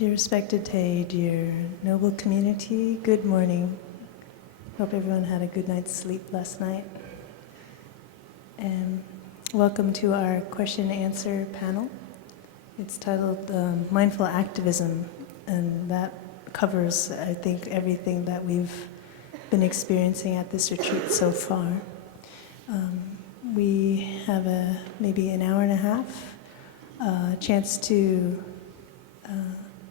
Dear respected Tay, dear noble community, good morning. Hope everyone had a good night's sleep last night. And welcome to our question and answer panel. It's titled Mindful Activism, and that covers, I think, everything that we've been experiencing at this retreat so far. We have maybe an hour and a half chance to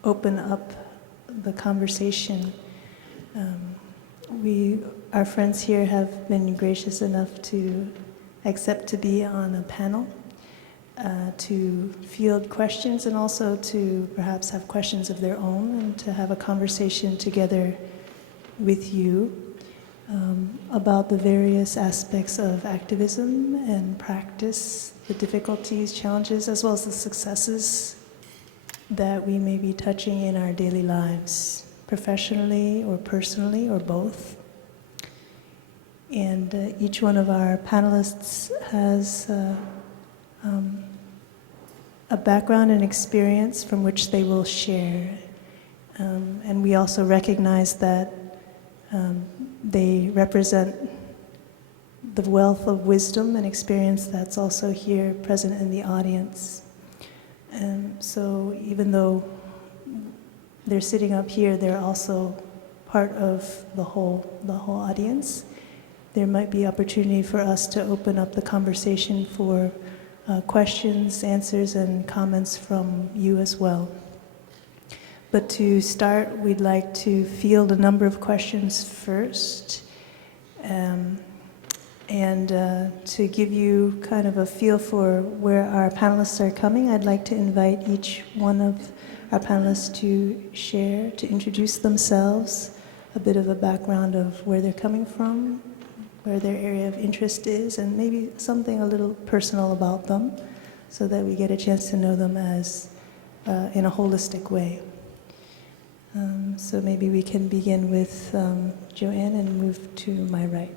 open up the conversation. Our friends here have been gracious enough to accept to be on a panel, to field questions and also to perhaps have questions of their own and to have a conversation together with you about the various aspects of activism and practice, the difficulties, challenges, as well as the successes that we may be touching in our daily lives, professionally or personally or both. And each one of our panelists has a background and experience from which they will share. And we also recognize that they represent the wealth of wisdom and experience that's also here present in the audience. So even though they're sitting up here, they're also part of the whole audience. There might be opportunity for us to open up the conversation for questions, answers, and comments from you as well. But to start, we'd like to field a number of questions first. And to give you kind of a feel for where our panelists are coming, I'd like to invite each one of our panelists to share, to introduce themselves, a bit of a background of where they're coming from, where their area of interest is, and maybe something a little personal about them, so that we get a chance to know them as in a holistic way. So maybe we can begin with Joanne and move to my right.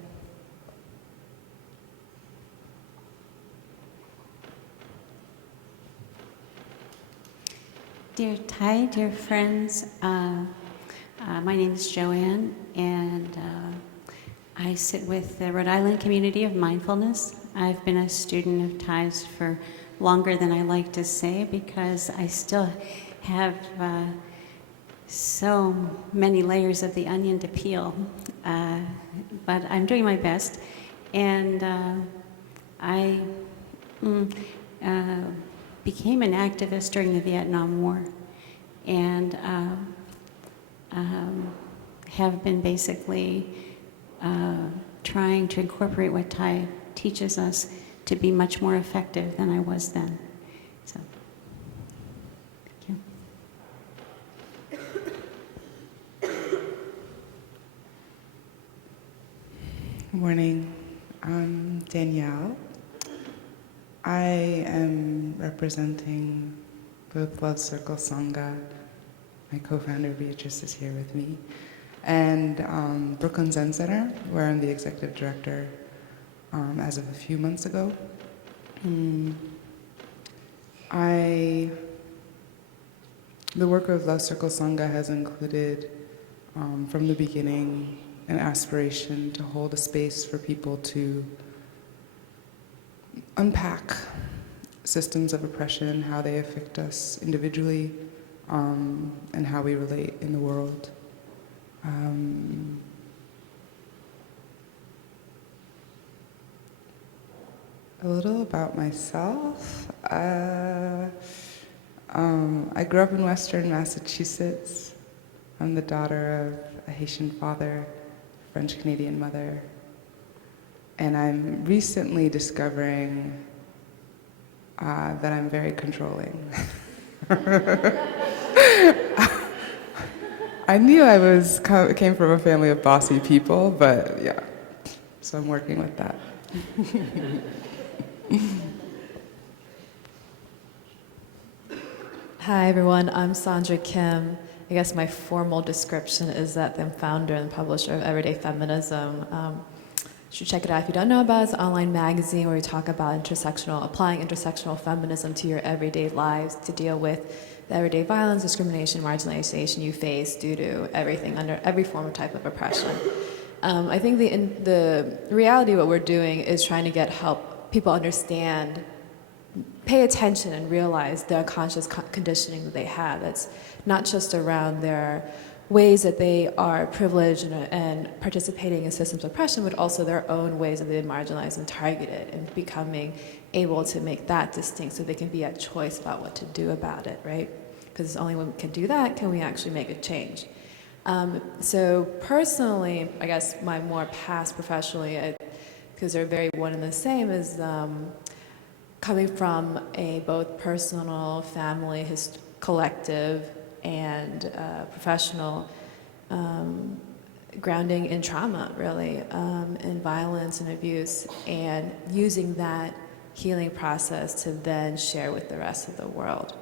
Dear Thay, dear friends, my name is Joanne, and I sit with the Rhode Island Community of Mindfulness. I've been a student of Thay's for longer than I like to say, because I still have so many layers of the onion to peel, but I'm doing my best. And I became an activist during the Vietnam War, and have been basically trying to incorporate what Thay teaches us to be much more effective than I was then. So, thank you. Good morning. I'm Danielle. I am representing both Love Circle Sangha. My co-founder Beatrice is here with me, and Brooklyn Zen Center, where I'm the executive director as of a few months ago. The work of Love Circle Sangha has included, from the beginning, an aspiration to hold a space for people to unpack systems of oppression, how they affect us individually, and how we relate in the world. A little about myself. I grew up in Western Massachusetts. I'm the daughter of a Haitian father, French-Canadian mother, and I'm recently discovering that I'm very controlling. I knew I came from a family of bossy people, but yeah, so I'm working with that. Hi everyone, I'm Sandra Kim. I guess my formal description is that I'm founder and publisher of Everyday Feminism. You should check it out if you don't know about it. It's an online magazine where we talk about applying intersectional feminism to your everyday lives to deal with the everyday violence, discrimination, marginalization you face due to everything under every form of type of oppression. I think the reality of what we're doing is trying to help people understand, pay attention and realize the unconscious conditioning that they have. That's not just around their ways that they are privileged and participating in systems of oppression, but also their own ways that they've been marginalized and targeted, and becoming able to make that distinct so they can be at choice about what to do about it, right? Because it's only when we can do that can we actually make a change. So personally, I guess my more past professionally, because they're very one and the same, is coming from a both personal, family, collective, and professional grounding in trauma, really, in violence and abuse, and using that healing process to then share with the rest of the world.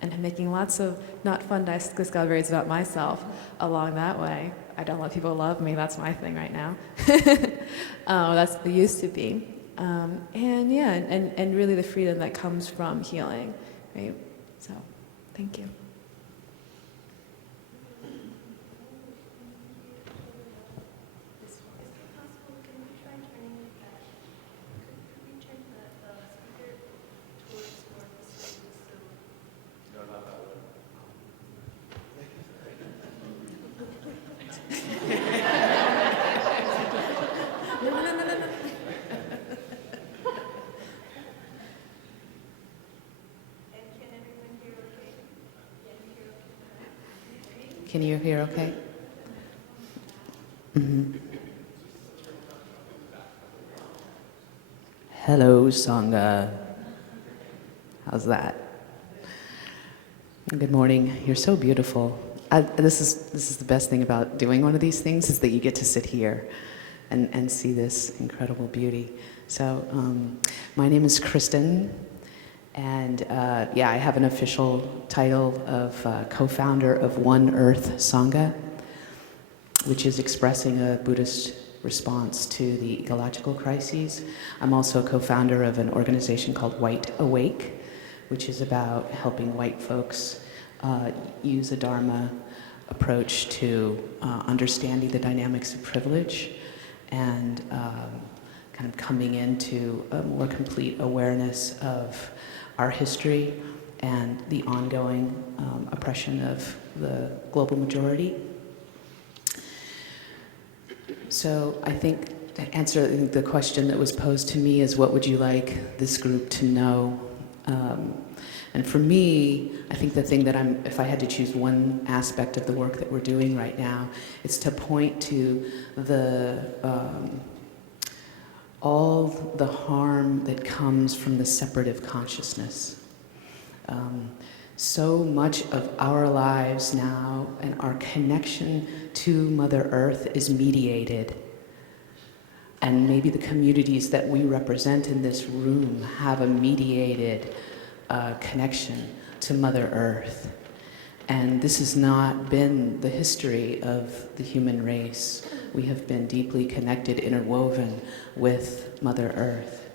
And making lots of not fun discoveries about myself along that way. I don't let people love me, that's my thing right now. That's what it used to be. And yeah, and really the freedom that comes from healing, right? So, thank you. Can you hear okay? Mm-hmm. Hello, Sangha. How's that? Good morning. You're so beautiful. This is the best thing about doing one of these things, is that you get to sit here and see this incredible beauty. So, my name is Kristen. And I have an official title of co-founder of One Earth Sangha, which is expressing a Buddhist response to the ecological crises. I'm also a co-founder of an organization called White Awake, which is about helping white folks use a Dharma approach to understanding the dynamics of privilege and kind of coming into a more complete awareness of our history and the ongoing oppression of the global majority. So I think to answer the question that was posed to me is, what would you like this group to know? And for me, I think the thing that if I had to choose one aspect of the work that we're doing right now, it's to point to all the harm that comes from the separative consciousness. So much of our lives now and our connection to Mother Earth is mediated. And maybe the communities that we represent in this room have a mediated connection to Mother Earth. And this has not been the history of the human race. We have been deeply connected, interwoven with Mother Earth.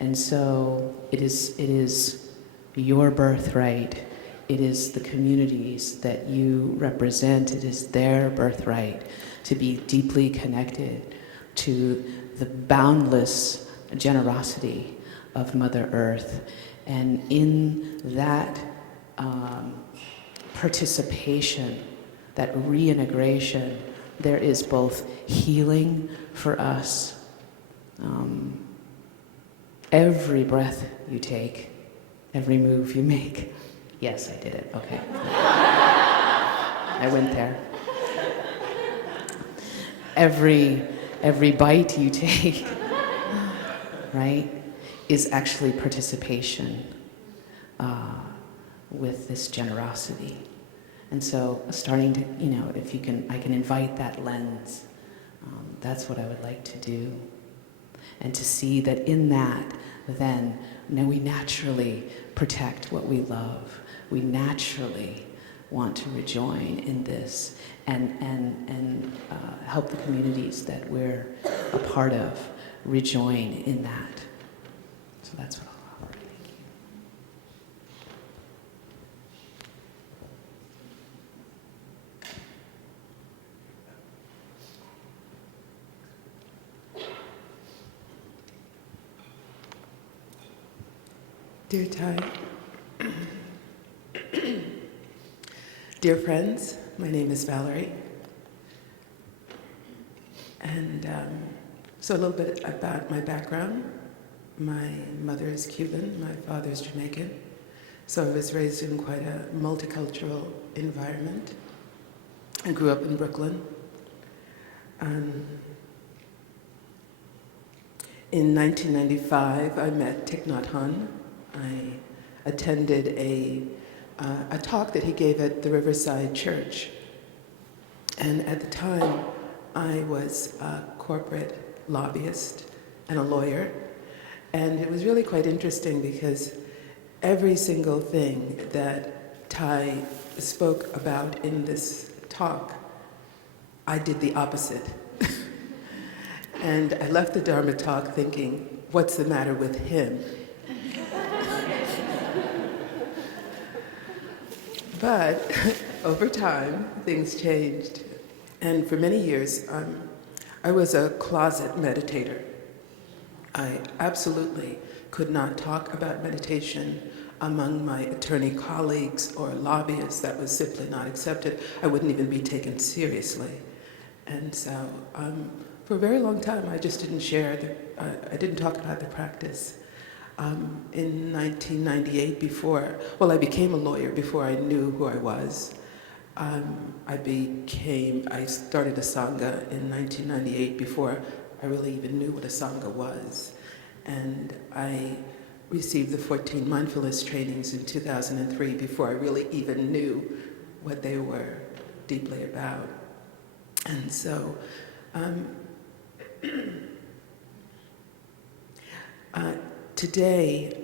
And so it is your birthright. It is the communities that you represent. It is their birthright to be deeply connected to the boundless generosity of Mother Earth. And in that participation, that reintegration, there is both healing for us. Every breath you take, every move you make. Yes, I did it. Okay. I went there. Every bite you take, right, is actually participation with this generosity. And so starting to, if you can, I can invite that lens. That's what I would like to do. And to see that in that, then, we naturally protect what we love. We naturally want to rejoin in this and help the communities that we're a part of rejoin in that. So that's what I'll offer. Thank you. Dear Ty, dear friends, my name is Valerie. And so a little bit about my background. My mother is Cuban, my father is Jamaican. So I was raised in quite a multicultural environment. I grew up in Brooklyn. In 1995, I met Thich Nhat Hanh. I attended a talk that he gave at the Riverside Church. And at the time, I was a corporate lobbyist and a lawyer. And it was really quite interesting because every single thing that Ty spoke about in this talk, I did the opposite. And I left the Dharma talk thinking, what's the matter with him? But over time, things changed. And for many years, I was a closet meditator. I absolutely could not talk about meditation among my attorney colleagues or lobbyists. That was simply not accepted. I wouldn't even be taken seriously. And so for a very long time, I just didn't share, I didn't talk about the practice. In 1998, I became a lawyer before I knew who I was. I started a Sangha in 1998 before I really even knew what a Sangha was. And I received the 14 mindfulness trainings in 2003 before I really even knew what they were deeply about. And so, today,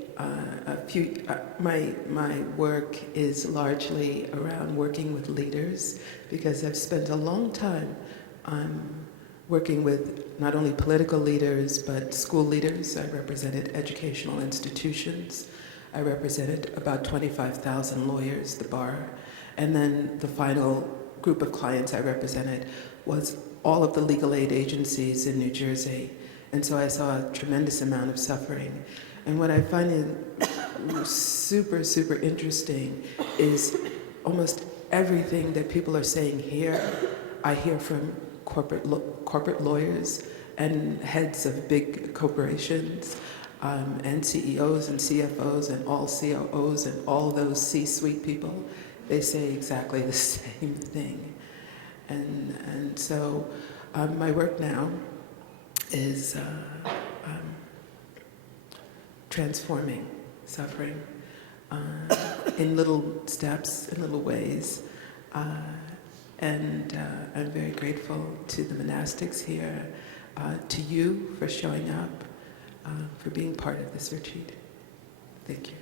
my work is largely around working with leaders because I've spent a long time working with not only political leaders but school leaders. I represented educational institutions. I represented about 25,000 lawyers, the bar. And then the final group of clients I represented was all of the legal aid agencies in New Jersey. And so I saw a tremendous amount of suffering. And what I find super, super interesting is almost everything that people are saying here, I hear from corporate lawyers and heads of big corporations, and CEOs and CFOs and all COOs and all those C-suite people. They say exactly the same thing. And so my work now is transforming suffering in little steps, in little ways. And I'm very grateful to the monastics here, to you for showing up, for being part of this retreat. Thank you.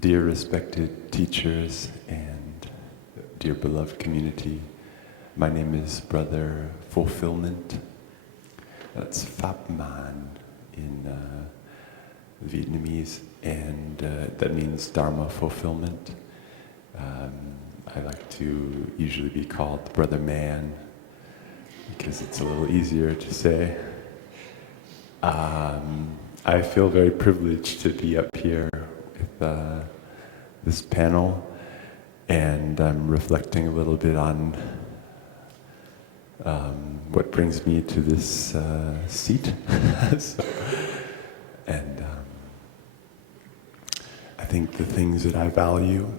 Dear respected teachers and dear beloved community, my name is Brother Fulfillment. That's Phap Man in Vietnamese, and that means Dharma fulfillment. I like to usually be called Brother Man because it's a little easier to say. I feel very privileged to be up here with this panel, and I'm reflecting a little bit on what brings me to this seat. And I think the things that I value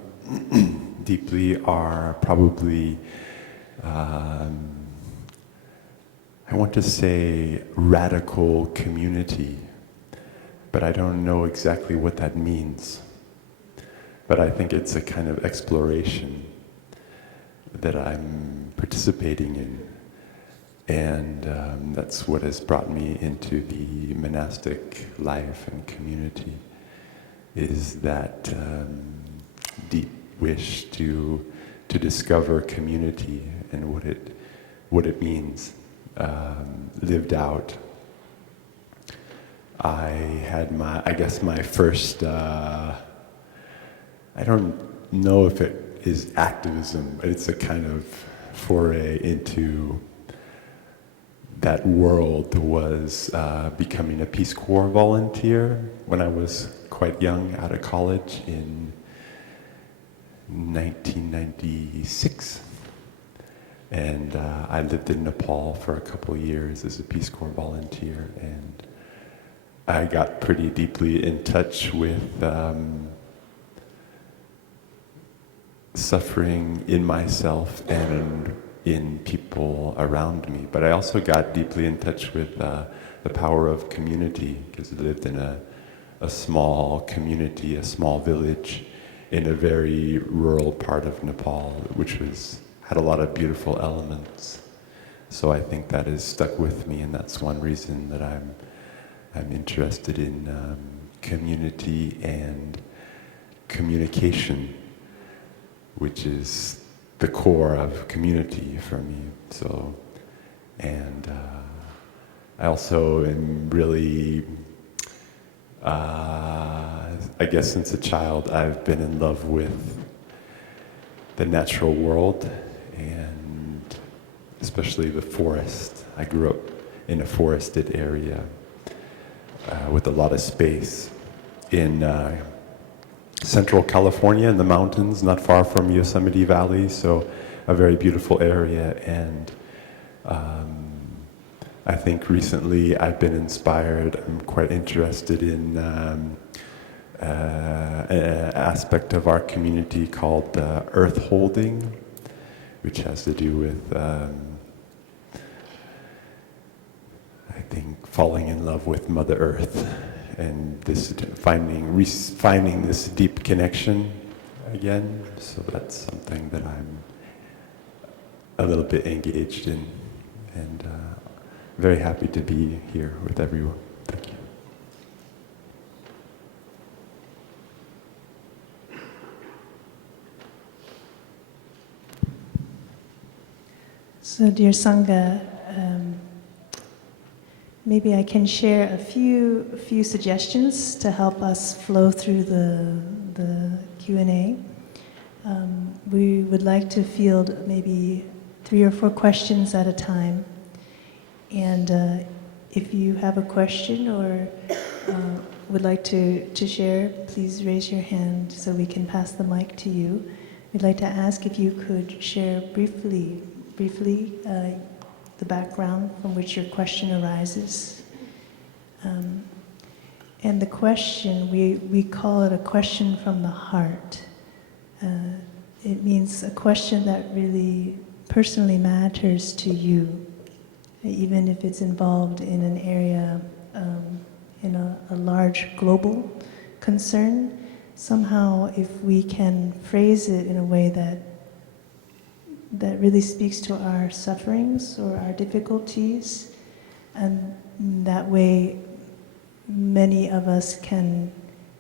deeply are probably, I want to say radical community, but I don't know exactly what that means. But I think it's a kind of exploration that I'm participating in. And that's what has brought me into the monastic life and community, is that deep wish to discover community and what it means, lived out. I had my first I don't know if it is activism, but it's a kind of foray into that world. Was becoming a Peace Corps volunteer when I was quite young, out of college in 1996. And I lived in Nepal for a couple of years as a Peace Corps volunteer, and I got pretty deeply in touch with suffering in myself and in people around me. But I also got deeply in touch with the power of community, because I lived in a small community, a small village in a very rural part of Nepal, which had a lot of beautiful elements. So I think that has stuck with me, and that's one reason that I'm interested in community and communication, which is the core of community for me. So, and I also am really, I guess since a child, I've been in love with the natural world, and especially the forest. I grew up in a forested area with a lot of space in Central California, in the mountains, not far from Yosemite Valley, so a very beautiful area. And I think recently I've been inspired, I'm quite interested in an aspect of our community called earth holding, which has to do with, I think, falling in love with Mother Earth, and this finding this deep connection again. So that's something that I'm a little bit engaged in, and very happy to be here with everyone. Thank you. So, dear Sangha, maybe I can share a few suggestions to help us flow through the Q&A. We would like to field maybe 3 or 4 questions at a time. And if you have a question or would like to share, please raise your hand so we can pass the mic to you. We'd like to ask if you could share briefly the background from which your question arises. And the question, we call it a question from the heart. It means a question that really personally matters to you, even if it's involved in an area, in a large global concern. Somehow, if we can phrase it in a way that really speaks to our sufferings or our difficulties, and that way many of us can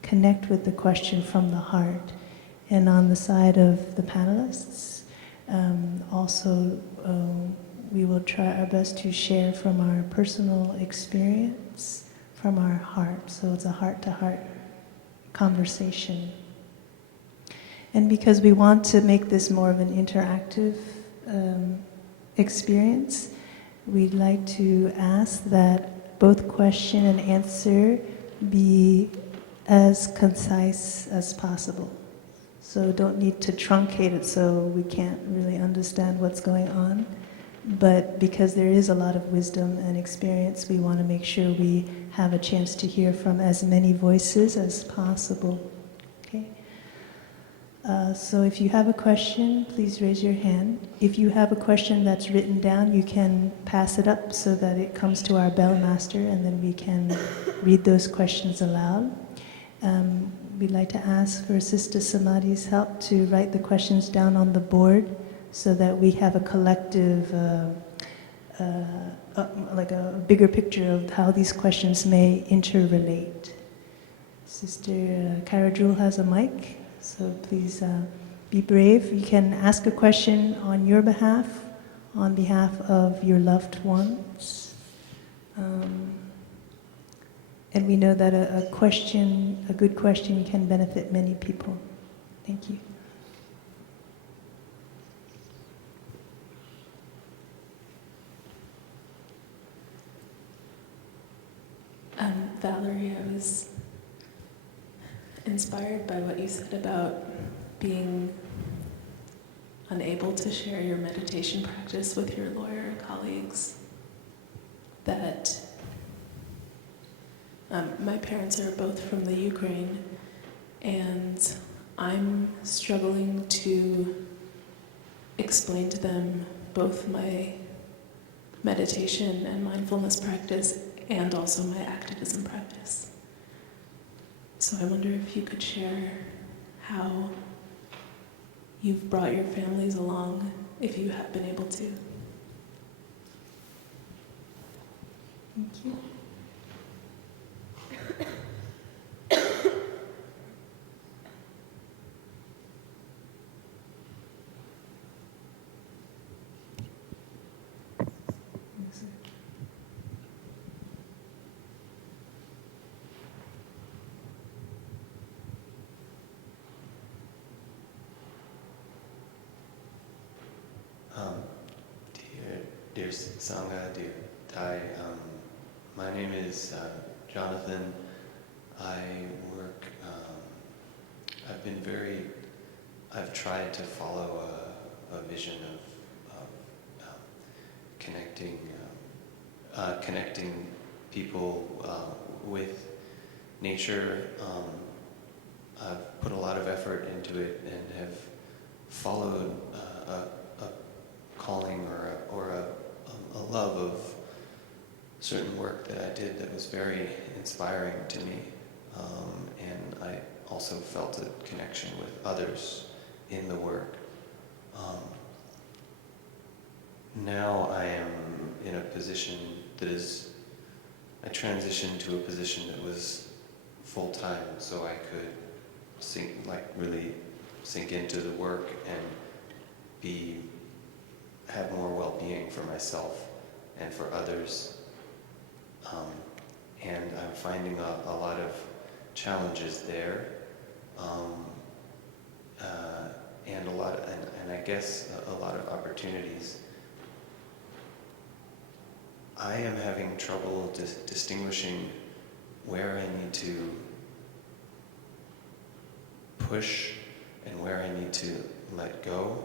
connect with the question from the heart. And on the side of the panelists, also we will try our best to share from our personal experience, from our heart. So it's a heart-to-heart conversation. And because we want to make this more of an interactive experience, we'd like to ask that both question and answer be as concise as possible. So don't need to truncate it so we can't really understand what's going on. But because there is a lot of wisdom and experience, we want to make sure we have a chance to hear from as many voices as possible. Okay? So if you have a question, please raise your hand. If you have a question that's written down, you can pass it up so that it comes to our bell master, and then we can read those questions aloud. We'd like to ask for Sister Samadhi's help to write the questions down on the board so that we have a collective, like a bigger picture of how these questions may interrelate. Sister Kyra Jewel has a mic, so please be brave. You can ask a question on your behalf, on behalf of your loved ones. And we know that a good question can benefit many people. Thank you. Valerie, I was inspired by what you said about being unable to share your meditation practice with your lawyer colleagues. That my parents are both from the Ukraine, and I'm struggling to explain to them both my meditation and mindfulness practice and also my activism practice. So I wonder if you could share how you've brought your families along, if you have been able to. Thank you. Dear Sangha, dear Thai, my name is Jonathan. I work, I've tried to follow a vision of connecting people with nature. I've put a lot of effort into it and have followed a calling or a love of certain work that I did that was very inspiring to me. And I also felt a connection with others in the work. Now I am in a position that is, I transitioned to a position that was full-time, so I could really sink into the work and have more well-being for myself and for others. And I'm finding a lot of challenges there, and I guess a lot of opportunities. I am having trouble distinguishing where I need to push and where I need to let go,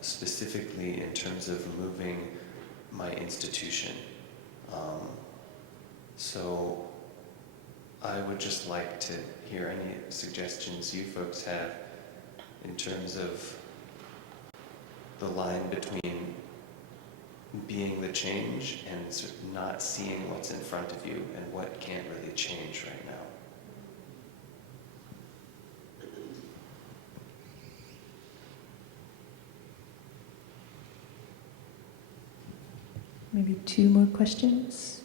specifically in terms of moving my institution. So I would just like to hear any suggestions you folks have in terms of the line between being the change and sort of not seeing what's in front of you and what can't really change right now. Maybe two more questions.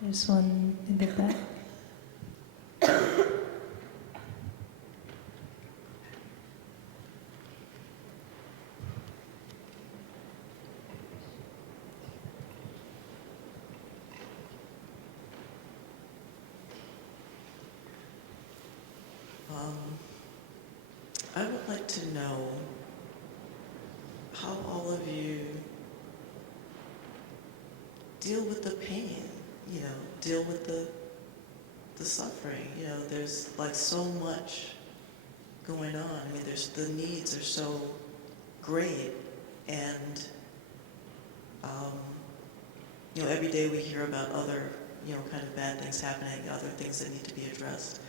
There's one in the back. I would like to know how all of you deal with the pain, deal with the suffering. There's like so much going on. I mean, the needs are so great, and every day we hear about other, kind of bad things happening, other things that need to be addressed.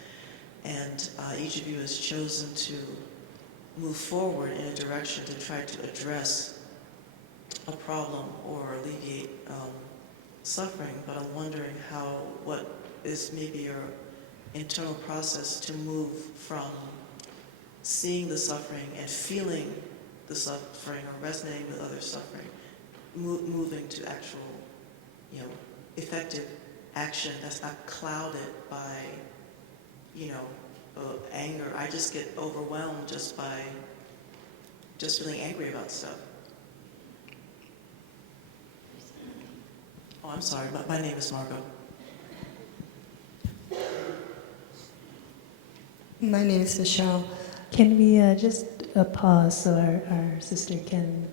And each of you has chosen to move forward in a direction to try to address a problem or alleviate suffering, but I'm wondering what is maybe your internal process to move from seeing the suffering and feeling the suffering or resonating with other suffering, moving to actual, effective action that's not clouded by, anger. I just get overwhelmed just feeling angry about stuff. Oh, I'm sorry, my name is Margot. My name is Michelle. Can we just pause so our sister can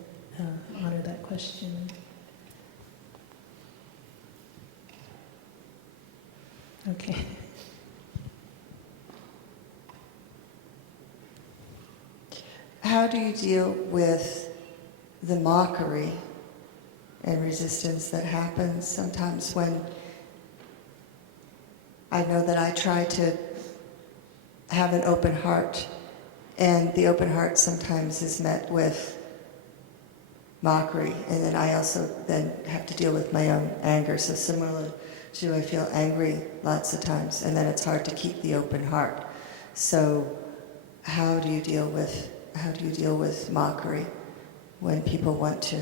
honor that question? Okay. How do you deal with the mockery and resistance that happens sometimes when I know that I try to have an open heart, and the open heart sometimes is met with mockery, and then I also then have to deal with my own anger. So similarly to, I feel angry lots of times, and then it's hard to keep the open heart. So how do you deal with mockery when people want to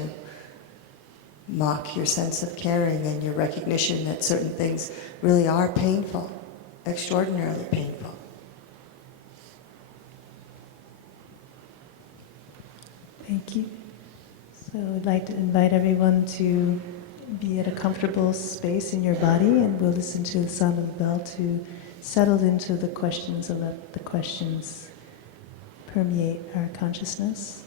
mock your sense of caring and your recognition that certain things really are painful, extraordinarily painful? Thank you. So I'd like to invite everyone to be at a comfortable space in your body, and we'll listen to the sound of the bell to settle into the questions and let the questions permeate our consciousness.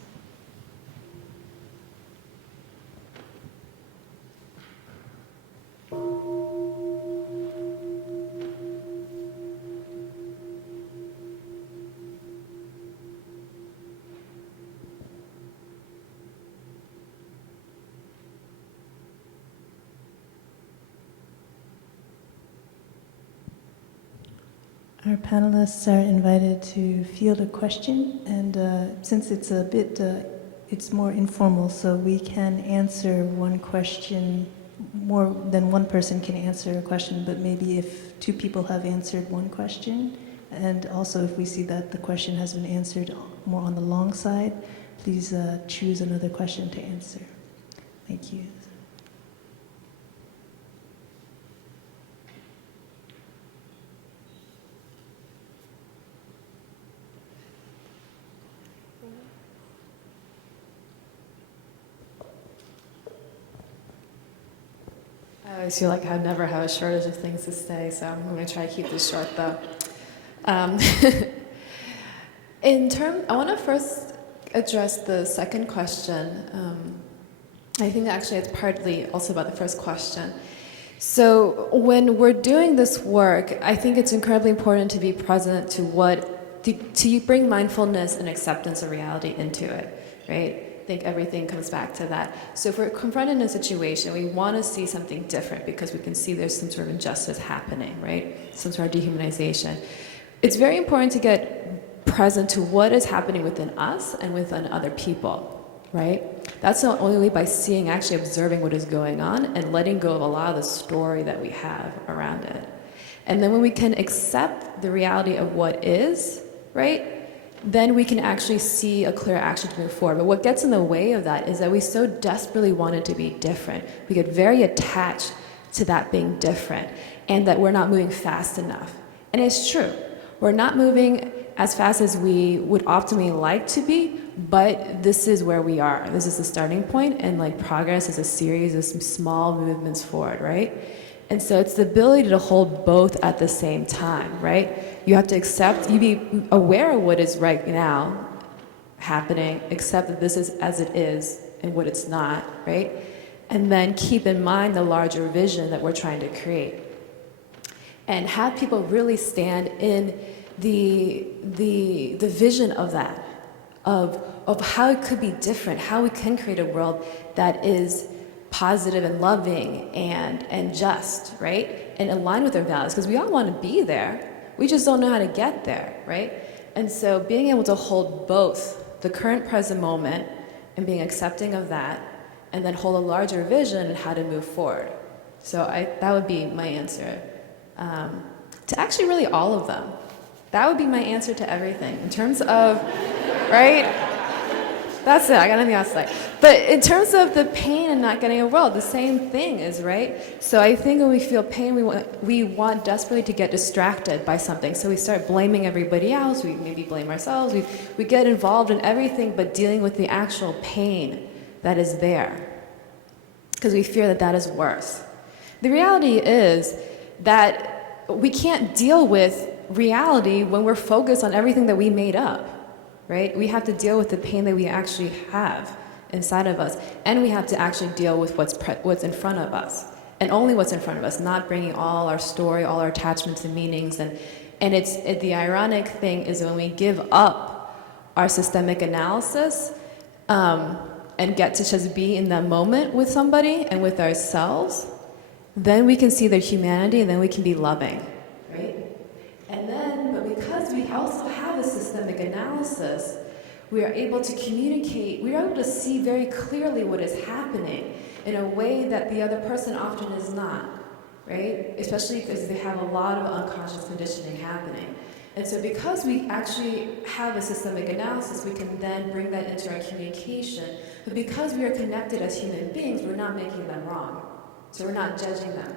Our panelists are invited to field a question, and since it's a bit, it's more informal, so we can answer one question, more than one person can answer a question, but maybe if two people have answered one question, and also if we see that the question has been answered more on the long side, please choose another question to answer. Thank you. I always feel like I never have a shortage of things to say, so I'm going to try to keep this short, though. I want to first address the second question. I think actually it's partly also about the first question. So when we're doing this work, I think it's incredibly important to be present to bring mindfulness and acceptance of reality into it, right? I think everything comes back to that. So if we're confronted in a situation, we want to see something different because we can see there's some sort of injustice happening, right? Some sort of dehumanization. It's very important to get present to what is happening within us and within other people, right? That's not only by seeing, actually observing what is going on and letting go of a lot of the story that we have around it. And then when we can accept the reality of what is, right? Then we can actually see a clear action to move forward. But what gets in the way of that is that we so desperately want it to be different. We get very attached to that being different and that we're not moving fast enough. And it's true. We're not moving as fast as we would optimally like to be, but this is where we are. This is the starting point, and like progress is a series of some small movements forward, right? And so it's the ability to hold both at the same time, right? You have to accept, you be aware of what is right now happening, accept that this is as it is and what it's not, right? And then keep in mind the larger vision that we're trying to create. And have people really stand in the vision of that, of how it could be different, how we can create a world that is positive and loving and just, right? And aligned with our values, because we all want to be there. We just don't know how to get there, right? And so being able to hold both the current present moment and being accepting of that, and then hold a larger vision and how to move forward. So that would be my answer. To actually really all of them. That would be my answer to everything. In terms of, right? That's it, I got nothing else to say. But in terms of the pain and not getting a world, the same thing is, right? So I think when we feel pain, we want desperately to get distracted by something. So we start blaming everybody else, we maybe blame ourselves, we get involved in everything but dealing with the actual pain that is there. Because we fear that that is worse. The reality is that we can't deal with reality when we're focused on everything that we made up. right? We have to deal with the pain that we actually have inside of us, and we have to actually deal with what's in front of us, and only what's in front of us, not bringing all our story, all our attachments and meanings. And the ironic thing is when we give up our systemic analysis and get to just be in that moment with somebody and with ourselves, then we can see their humanity, and then we can be loving, right? And then, but because we also have a systemic analysis, we are able to communicate, we are able to see very clearly what is happening in a way that the other person often is not, right? Especially because they have a lot of unconscious conditioning happening. And so because we actually have a systemic analysis, we can then bring that into our communication. But because we are connected as human beings, we're not making them wrong. So we're not judging them.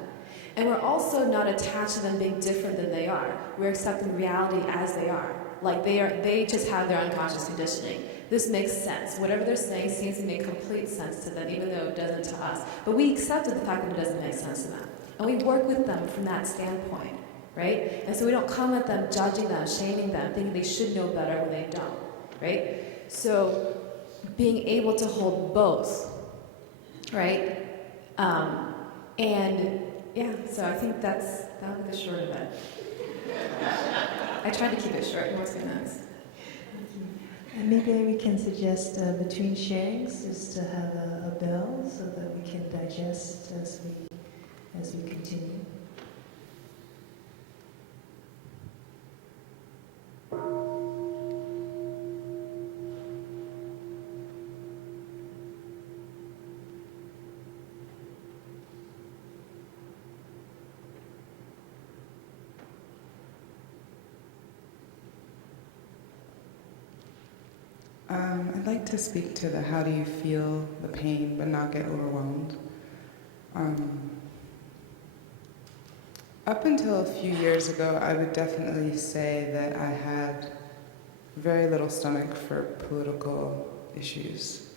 And we're also not attached to them being different than they are. We're accepting reality as they are. Like they just have their unconscious conditioning. This makes sense. Whatever they're saying seems to make complete sense to them, even though it doesn't to us. But we accepted the fact that it doesn't make sense to them. And we work with them from that standpoint, right? And so we don't come at them, judging them, shaming them, thinking they should know better when they don't, right? So being able to hold both, right? And yeah, so I think that'll be the short of it. I tried to keep it short. What's going next? And maybe we can suggest between sharings just to have a bell so that we can digest as we continue. I'd like to speak to the how do you feel the pain but not get overwhelmed. Up until a few years ago, I would definitely say that I had very little stomach for political issues.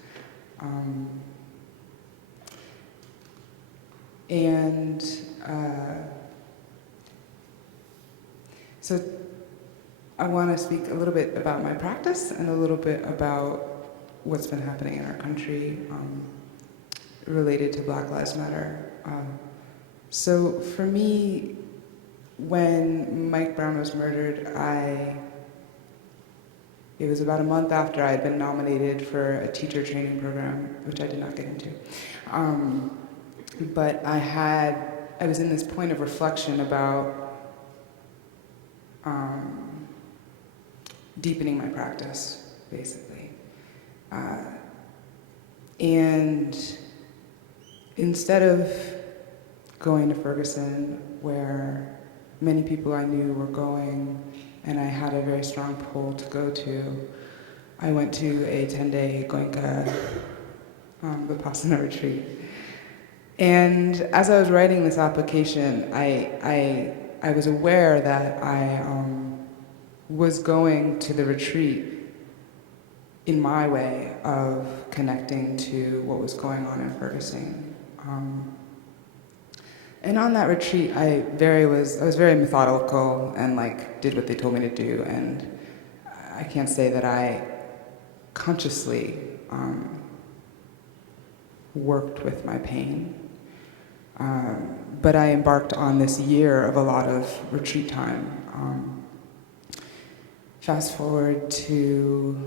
So I want to speak a little bit about my practice and a little bit about what's been happening in our country related to Black Lives Matter. So for me, when Mike Brown was murdered, it was about a month after I had been nominated for a teacher training program, which I did not get into. But I was in this point of reflection about deepening my practice, basically. And instead of going to Ferguson, where many people I knew were going, and I had a very strong pull to go to, I went to a 10-day Goenka Vipassana retreat. And as I was writing this application, I was aware that I was going to the retreat in my way of connecting to what was going on in Ferguson. And on that retreat, I was very methodical and did what they told me to do. And I can't say that I consciously worked with my pain. But I embarked on this year of a lot of retreat time. Fast forward to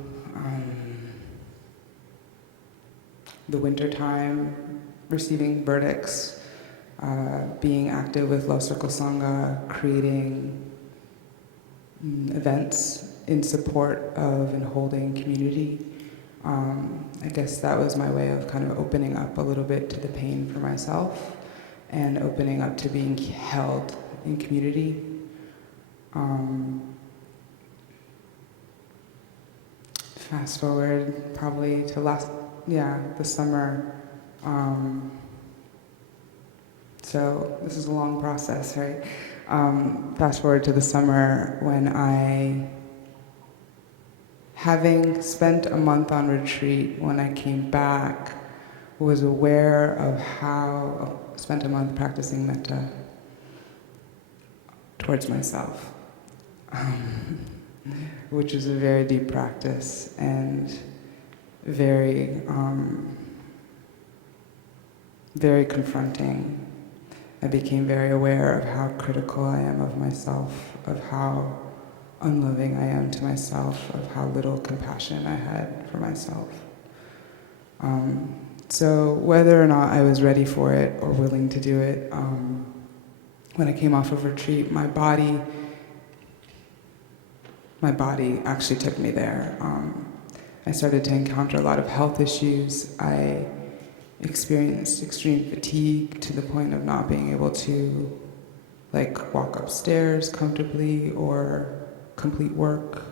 the winter time, receiving verdicts, being active with Love Circle Sangha, creating events in support of and holding community. I guess that was my way of kind of opening up a little bit to the pain for myself and opening up to being held in community. Fast forward probably to the summer. So this is a long process, right? Fast forward to the summer when having spent a month on retreat, when I came back, was aware of spent a month practicing metta towards myself. which is a very deep practice and very, very confronting. I became very aware of how critical I am of myself, of how unloving I am to myself, of how little compassion I had for myself. So whether or not I was ready for it or willing to do it, when I came off of retreat, my body actually took me there. I started to encounter a lot of health issues. I experienced extreme fatigue to the point of not being able to walk upstairs comfortably or complete work.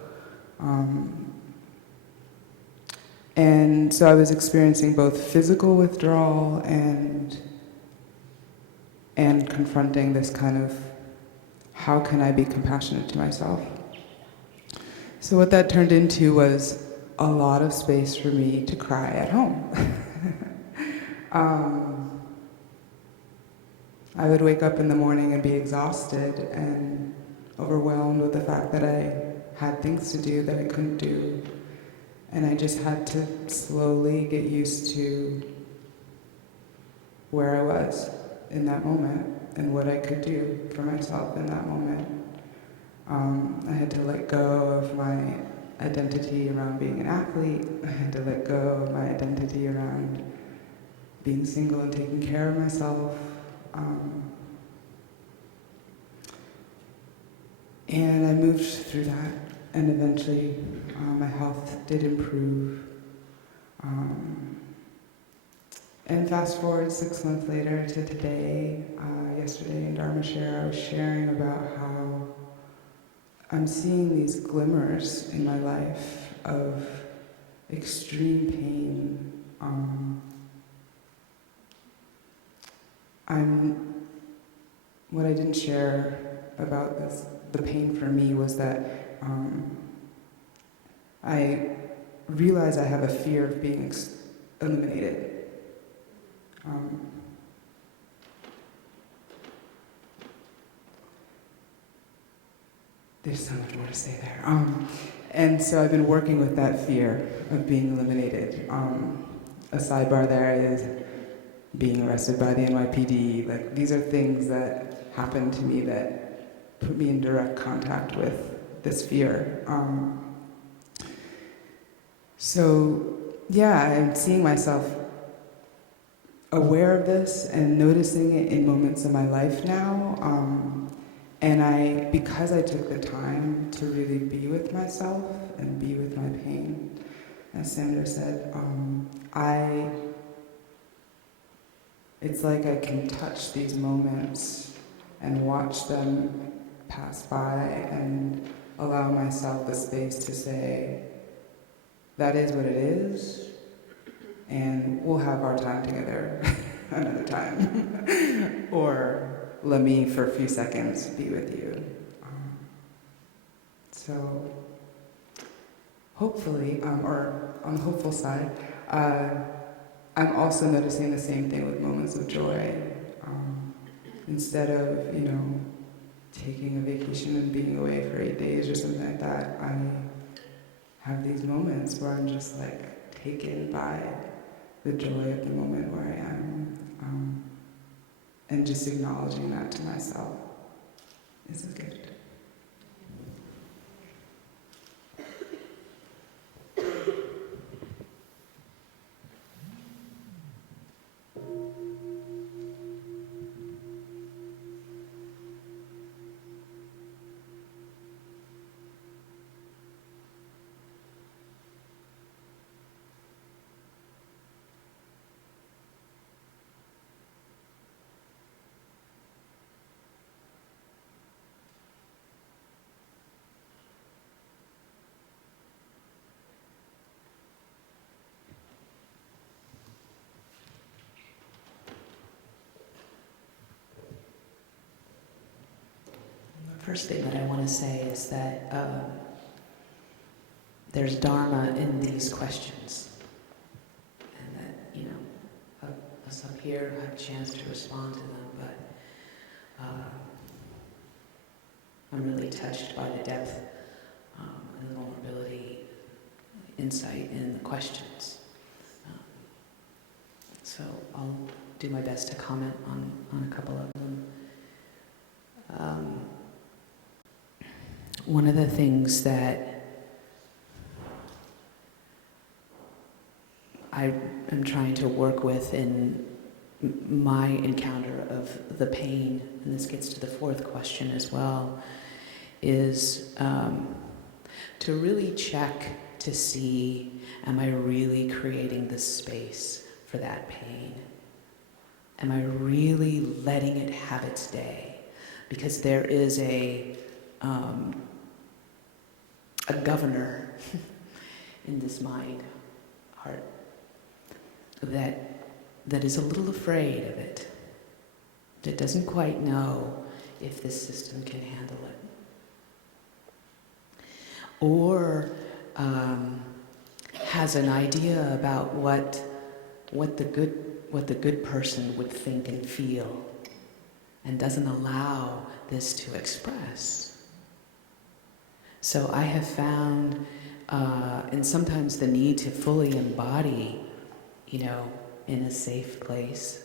And so I was experiencing both physical withdrawal and confronting this kind of, how can I be compassionate to myself? So what that turned into was a lot of space for me to cry at home. I would wake up in the morning and be exhausted and overwhelmed with the fact that I had things to do that I couldn't do. And I just had to slowly get used to where I was in that moment and what I could do for myself in that moment. I had to let go of my identity around being an athlete. I had to let go of my identity around being single and taking care of myself. And I moved through that, and eventually my health did improve. And fast forward 6 months later to today, yesterday in Dharma Share, I was sharing about how I'm seeing these glimmers in my life of extreme pain. What I didn't share about this, the pain for me, was that I realize I have a fear of being eliminated. There's so much more to say there. And so I've been working with that fear of being eliminated. A sidebar there is being arrested by the NYPD. These are things that happened to me that put me in direct contact with this fear. So yeah, I'm seeing myself aware of this and noticing it in moments of my life now. And because I took the time to really be with myself and be with my pain, as Sandra said, it's like I can touch these moments and watch them pass by and allow myself the space to say, that is what it is, and we'll have our time together another time. Or let me, for a few seconds, be with you. So hopefully, or on the hopeful side, I'm also noticing the same thing with moments of joy. Instead of, taking a vacation and being away for 8 days or something like that, I have these moments where I'm just taken by the joy of the moment where I am. And just acknowledging that to myself is a gift. First thing that I want to say is that there's Dharma in these questions. And that, us up here have a chance to respond to them, but I'm really touched by the depth questions. So I'll do my best to comment on a couple of them. One of the things that I am trying to work with in my encounter of the pain, and this gets to the fourth question as well, is to really check to see, am I really creating the space for that pain? Am I really letting it have its day? Because there is a governor in this mind, heart, that is a little afraid of it, that doesn't quite know if this system can handle it, or has an idea about what the good person would think and feel, and doesn't allow this to express. So I have found, and sometimes the need to fully embody, in a safe place,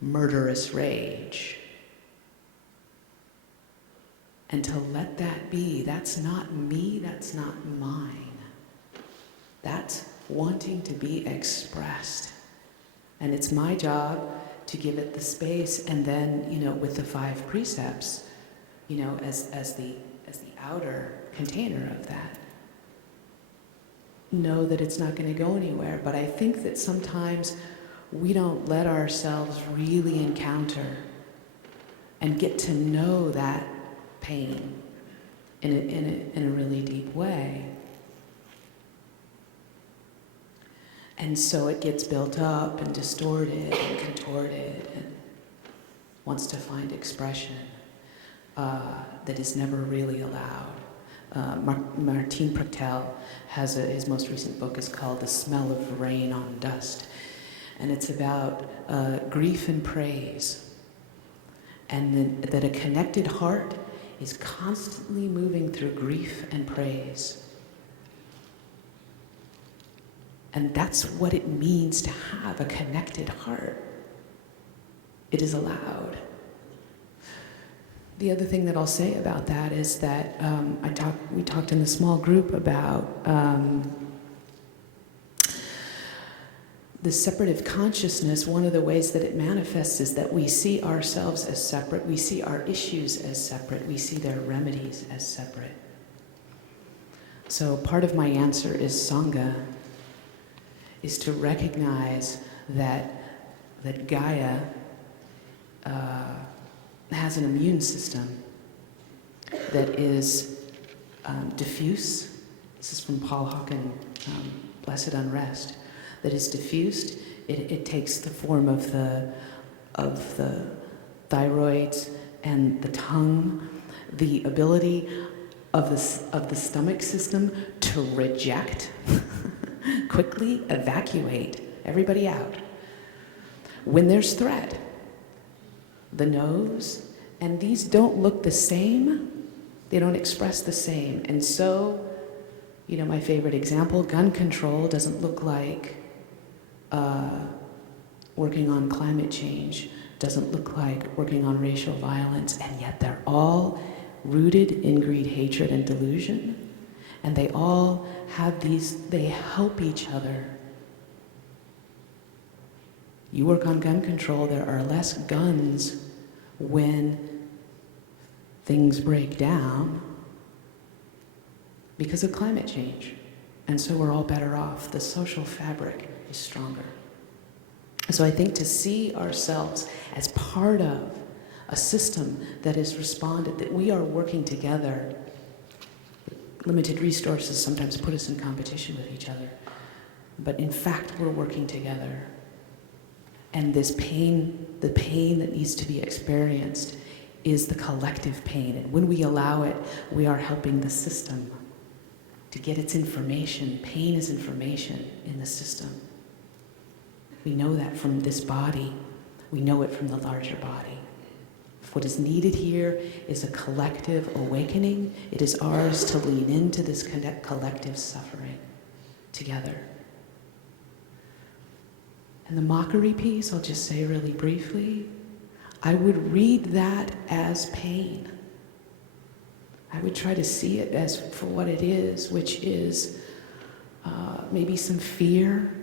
murderous rage. And to let that be, that's not me, that's not mine. That's wanting to be expressed. And it's my job to give it the space, and then, with the 5 precepts, as the outer container of that, know that it's not going to go anywhere. But I think that sometimes we don't let ourselves really encounter and get to know that pain in a really deep way. And so it gets built up and distorted and contorted and wants to find expression that is never really allowed. Martin Prechtel has his most recent book is called The Smell of Rain on Dust. And it's about grief and praise. And that a connected heart is constantly moving through grief and praise. And that's what it means to have a connected heart. It is allowed. The other thing that I'll say about that is that we talked in a small group about the separative consciousness. One of the ways that it manifests is that we see ourselves as separate, we see our issues as separate, we see their remedies as separate. So part of my answer is Sangha, is to recognize that Gaia has an immune system that is diffuse. This is from Paul Hawken, Blessed Unrest. That is diffused. It takes the form of the thyroids and the tongue, the ability of the stomach system to reject, quickly evacuate everybody out. When there's threat, the nose, and these don't look the same, they don't express the same. And so, my favorite example, gun control doesn't look like working on climate change, doesn't look like working on racial violence, and yet they're all rooted in greed, hatred, and delusion. And they all have they help each other. You work on gun control, there are less guns when things break down because of climate change. And so we're all better off. The social fabric is stronger. So I think to see ourselves as part of a system that has responded, that we are working together. Limited resources sometimes put us in competition with each other. But in fact, we're working together. And this pain, the pain that needs to be experienced, is the collective pain. And when we allow it, we are helping the system to get its information. Pain is information in the system. We know that from this body. We know it from the larger body. What is needed here is a collective awakening. It is ours to lean into this collective suffering together. And the mockery piece, I'll just say really briefly, I would read that as pain. I would try to see it as for what it is, which is maybe some fear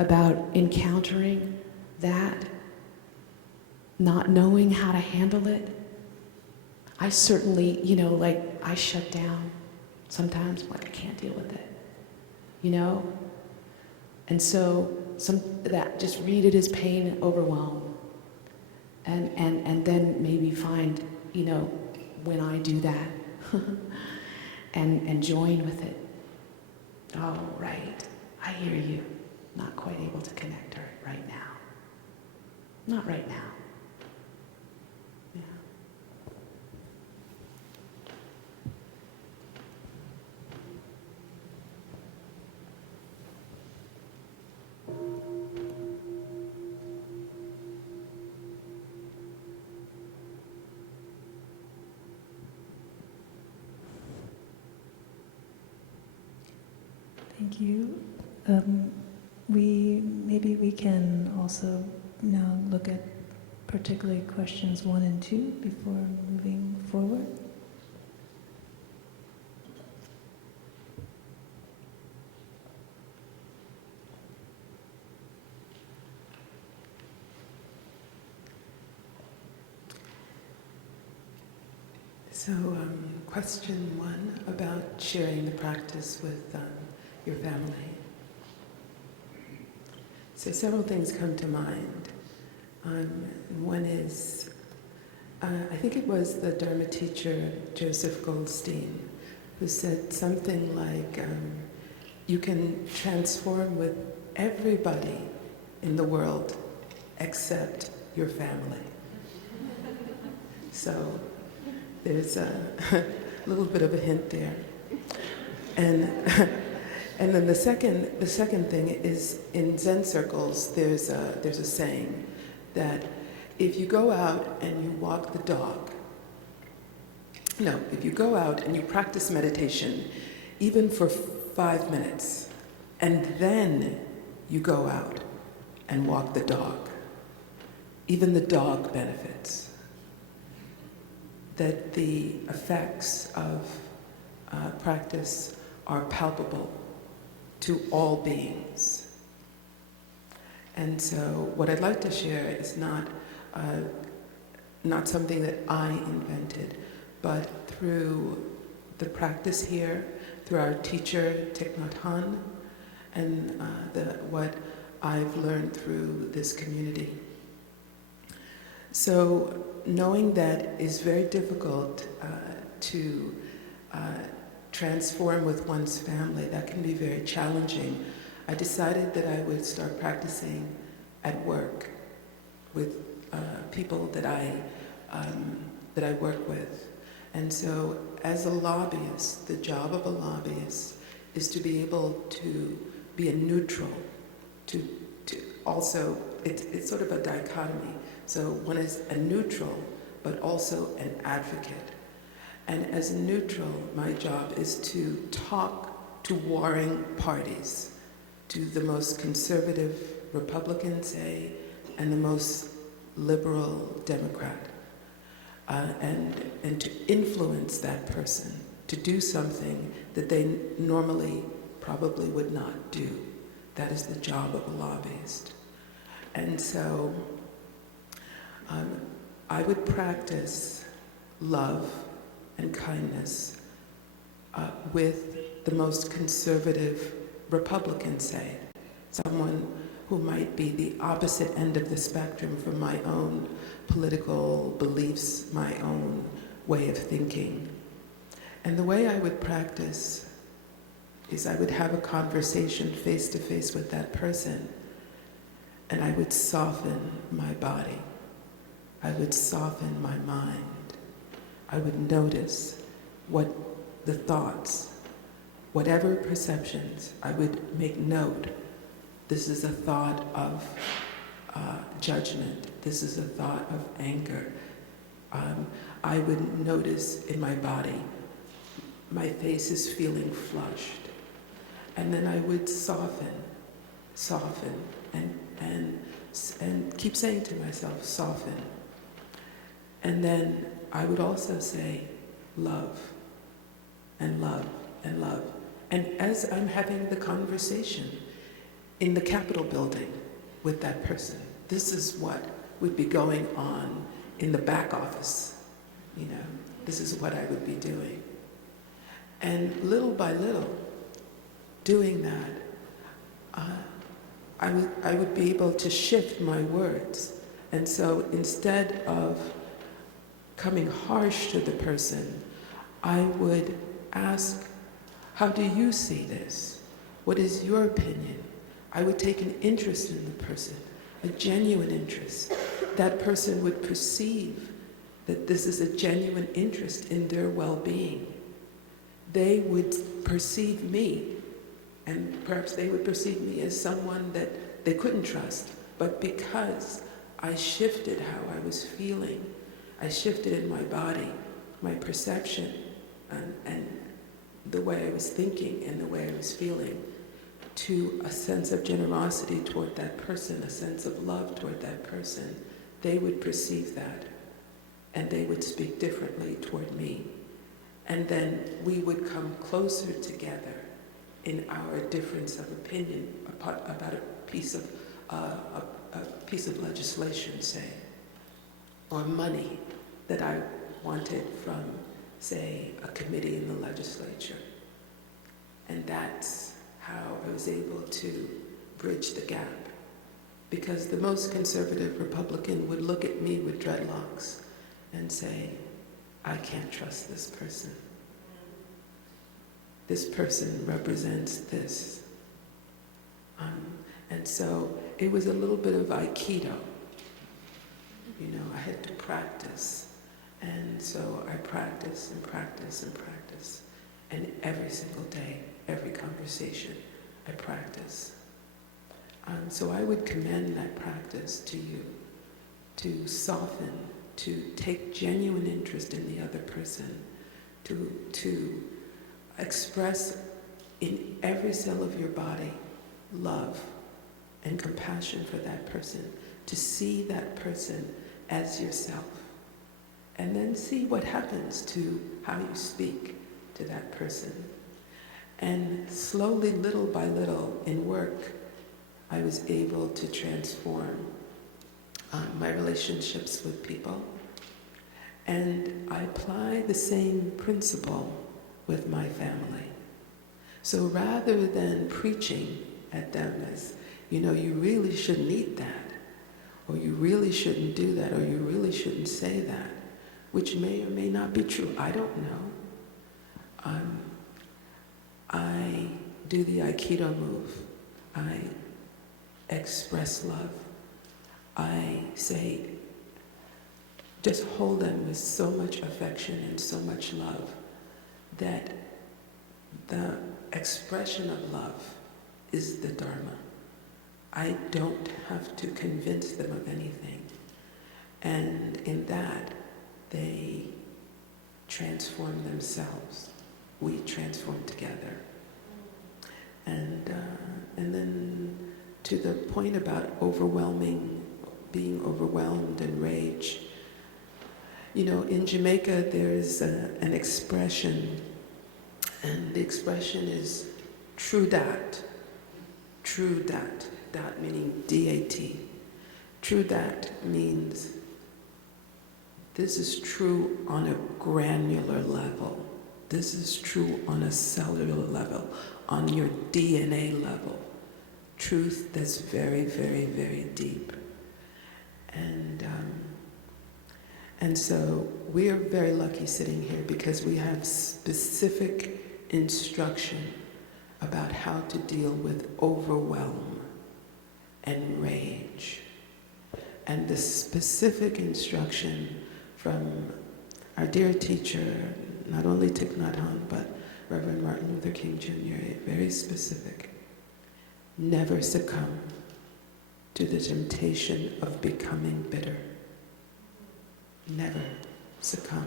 about encountering that, not knowing how to handle it. I certainly, I shut down. Sometimes I'm like, I can't deal with it, And so just read it as pain and overwhelm. And then maybe find, when I do that and join with it. Oh, right, I hear you. Not quite able to connect her right now. Not right now. Yeah. Thank you. Maybe we can also now look at particularly questions 1 and 2 before moving forward. So, question 1 about sharing the practice with your family. So several things come to mind. One is, I think it was the Dharma teacher, Joseph Goldstein, who said something like, you can transform with everybody in the world except your family. So there's a little bit of a hint there. And then the second thing is, in Zen circles, there's a saying that if you go out and you walk the dog, if you go out and you practice meditation, even for 5 minutes, and then you go out and walk the dog, even the dog benefits. That the effects of practice are palpable to all beings. And so what I'd like to share is not something that I invented, but through the practice here, through our teacher, Thich Nhat Hanh, and what I've learned through this community. So knowing that is very difficult to transform with one's family, that can be very challenging. I decided that I would start practicing at work with people that I work with. And so as a lobbyist, the job of a lobbyist is to be able to be a neutral, to also, it's sort of a dichotomy. So one is a neutral, but also an advocate. And as a neutral, my job is to talk to warring parties, to the most conservative Republican, say, and the most liberal Democrat, and to influence that person to do something that they normally probably would not do. That is the job of a lobbyist. And so I would practice love and kindness with the most conservative Republican, say, someone who might be the opposite end of the spectrum from my own political beliefs, my own way of thinking. And the way I would practice is I would have a conversation face to face with that person, and I would soften my body. I would soften my mind. I would notice what the thoughts, whatever perceptions, I would make note. This is a thought of judgment. This is a thought of anger. I would notice in my body, my face is feeling flushed. And then I would soften soften, and keep saying to myself, soften. And then I would also say, love, and love, and love. And as I'm having the conversation in the Capitol building with that person, this is what would be going on in the back office, you know. This is what I would be doing. And little by little, doing that, I would be able to shift my words. And so instead of coming harsh to the person, I would ask, how do you see this? What is your opinion? I would take an interest in the person, a genuine interest. That person would perceive that this is a genuine interest in their well-being. They would perceive me, and perhaps they would perceive me as someone that they couldn't trust, but because I shifted how I was feeling, I shifted in my body, my perception, and the way I was thinking and the way I was feeling, to a sense of generosity toward that person, a sense of love toward that person, they would perceive that, and they would speak differently toward me. And then we would come closer together in our difference of opinion about a piece of legislation, say, or money that I wanted from, say, a committee in the legislature. And that's how I was able to bridge the gap. Because the most conservative Republican would look at me with dreadlocks and say, I can't trust this person. This person represents this. And so it was a little bit of Aikido. You know, I had to practice. And so I practice and practice and practice. And every single day, every conversation, I practice. So I would commend that practice to you, to soften, to take genuine interest in the other person, to express in every cell of your body love and compassion for that person, to see that person as yourself, and then see what happens to how you speak to that person. And slowly, little by little, in work, I was able to transform my relationships with people. And I apply the same principle with my family. So rather than preaching at them as, you know, you really shouldn't eat that, or you really shouldn't do that, or you really shouldn't say that, which may or may not be true, I don't know. I do the Aikido move. I express love. I say, just hold them with so much affection and so much love that the expression of love is the Dharma. I don't have to convince them of anything. And in that, they transform themselves. We transform together. And then to the point about being overwhelmed and rage, you know, in Jamaica there's an expression, and the expression is true dat. True dat. Dat meaning D-A-T. True dat means this is true on a granular level. This is true on a cellular level, on your DNA level. Truth that's very, very, very deep. And so we are very lucky sitting here because we have specific instruction about how to deal with overwhelm and rage. And the specific instruction from our dear teacher, not only Thich Nhat Hanh, but Reverend Martin Luther King Jr., very specific. Never succumb to the temptation of becoming bitter. Never succumb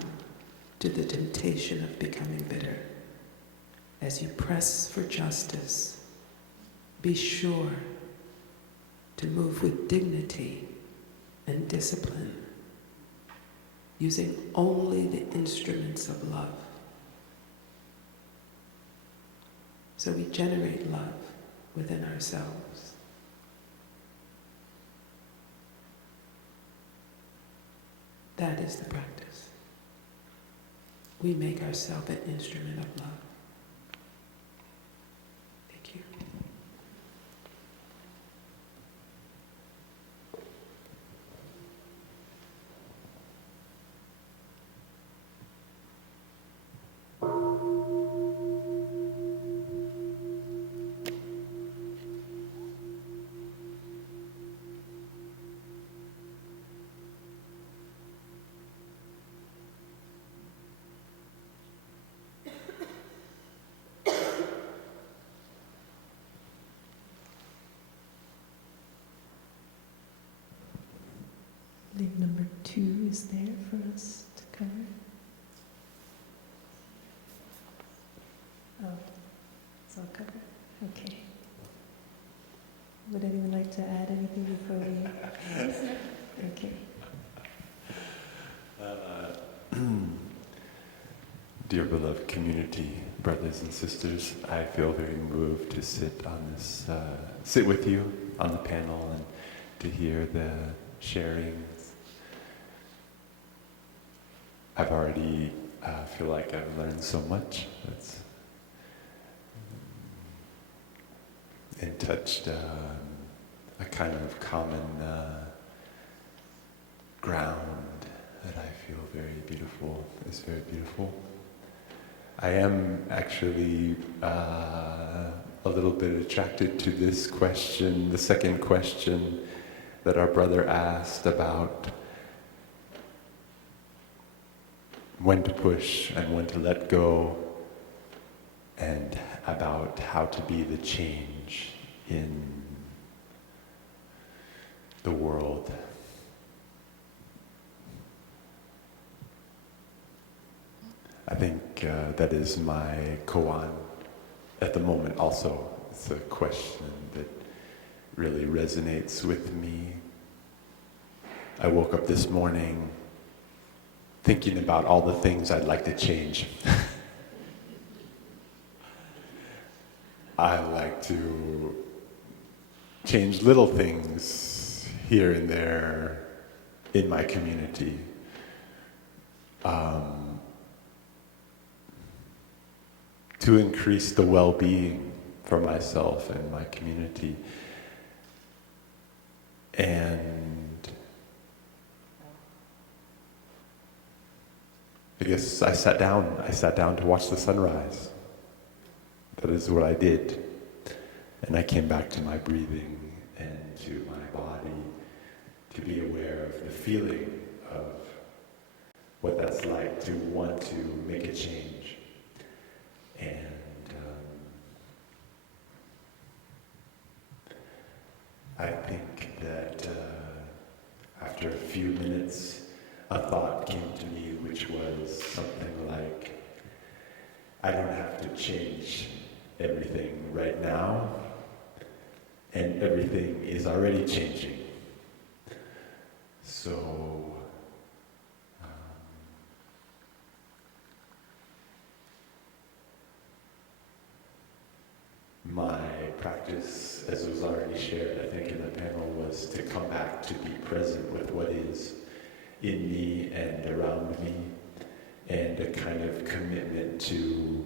to the temptation of becoming bitter. As you press for justice, be sure to move with dignity and discipline, using only the instruments of love. So we generate love within ourselves. That is the practice. We make ourselves an instrument of love. Thank you. I believe number 2 is there for us to cover. Oh, it's all covered. Okay. Would anyone like to add anything before we? Okay. Dear beloved community, brothers and sisters, I feel very moved to sit on this, sit with you on the panel and to hear the sharings. I've already feel like I've learned so much. It's and touched a kind of common ground that I feel very beautiful. It's very beautiful. I am actually a little bit attracted to this question, the second question that our brother asked about when to push and when to let go, and about how to be the change in the world. I think that is my koan at the moment also. It's a question that really resonates with me. I woke up this morning thinking about all the things I'd like to change. I like to change little things here and there in my community. To increase the well-being for myself and my community. And I guess I sat down to watch the sunrise. That is what I did. And I came back to my breathing and to my body to be aware of the feeling of what that's like to want to make a change. And I think that after a few minutes, a thought came to me, which was something like, I don't have to change everything right now, and everything is already changing. So, my practice, as was already shared, I think, in the panel, was to come back to be present with what is in me and around me, and a kind of commitment to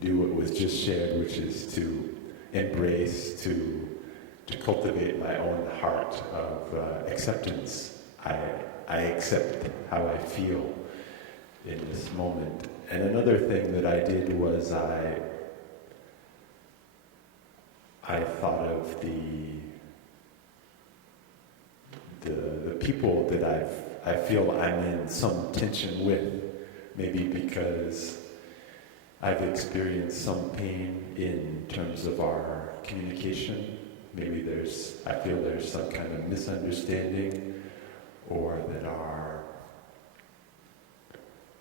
do what was just shared, which is to embrace, to cultivate my own heart of acceptance. I accept how I feel in this moment. And another thing that I did was I thought of the people that I feel I'm in some tension with, maybe because I've experienced some pain in terms of our communication. Maybe I feel there's some kind of misunderstanding, or that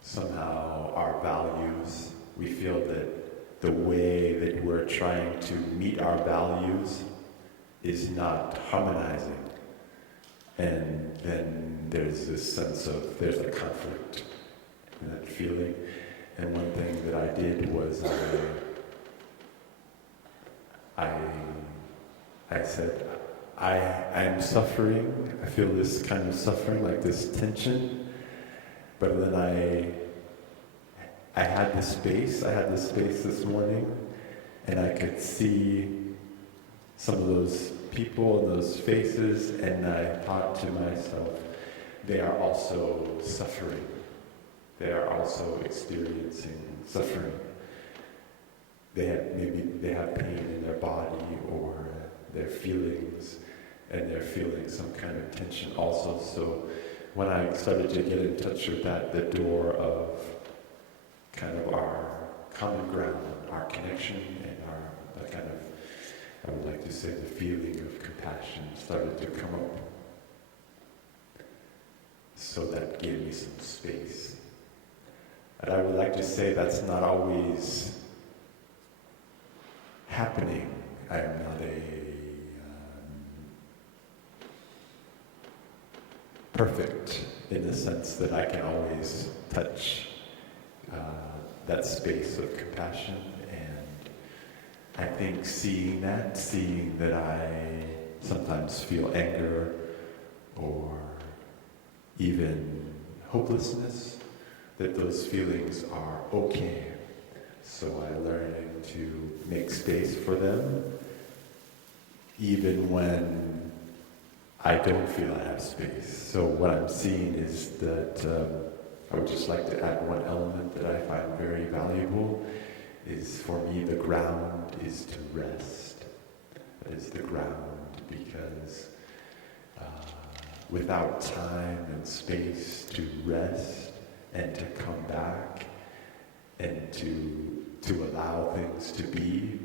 somehow our values, we feel that the way that we're trying to meet our values is not harmonizing. And then there's this sense of, there's a conflict in that feeling. And one thing that I did was I said, I'm suffering, I feel this kind of suffering, like this tension, but then I had the space this morning, and I could see some of those people and those faces, and I thought to myself, they are also suffering. They are also experiencing suffering. They have pain in their body or their feelings, and they're feeling some kind of tension also. So when I started to get in touch with that, the door of kind of our common ground, our connection, and our kind of, I would like to say, the feeling of compassion started to come up. So that gave me some space. And I would like to say that's not always happening. I am not a perfect in the sense that I can always touch that space of compassion, and I think seeing that I sometimes feel anger or even hopelessness, that those feelings are okay. So I'm learning to make space for them, even when I don't feel I have space. So what I'm seeing is that I would just like to add one element that I find very valuable is, for me, the ground is to rest. That is the ground, because without time and space to rest and to come back and to allow things to be,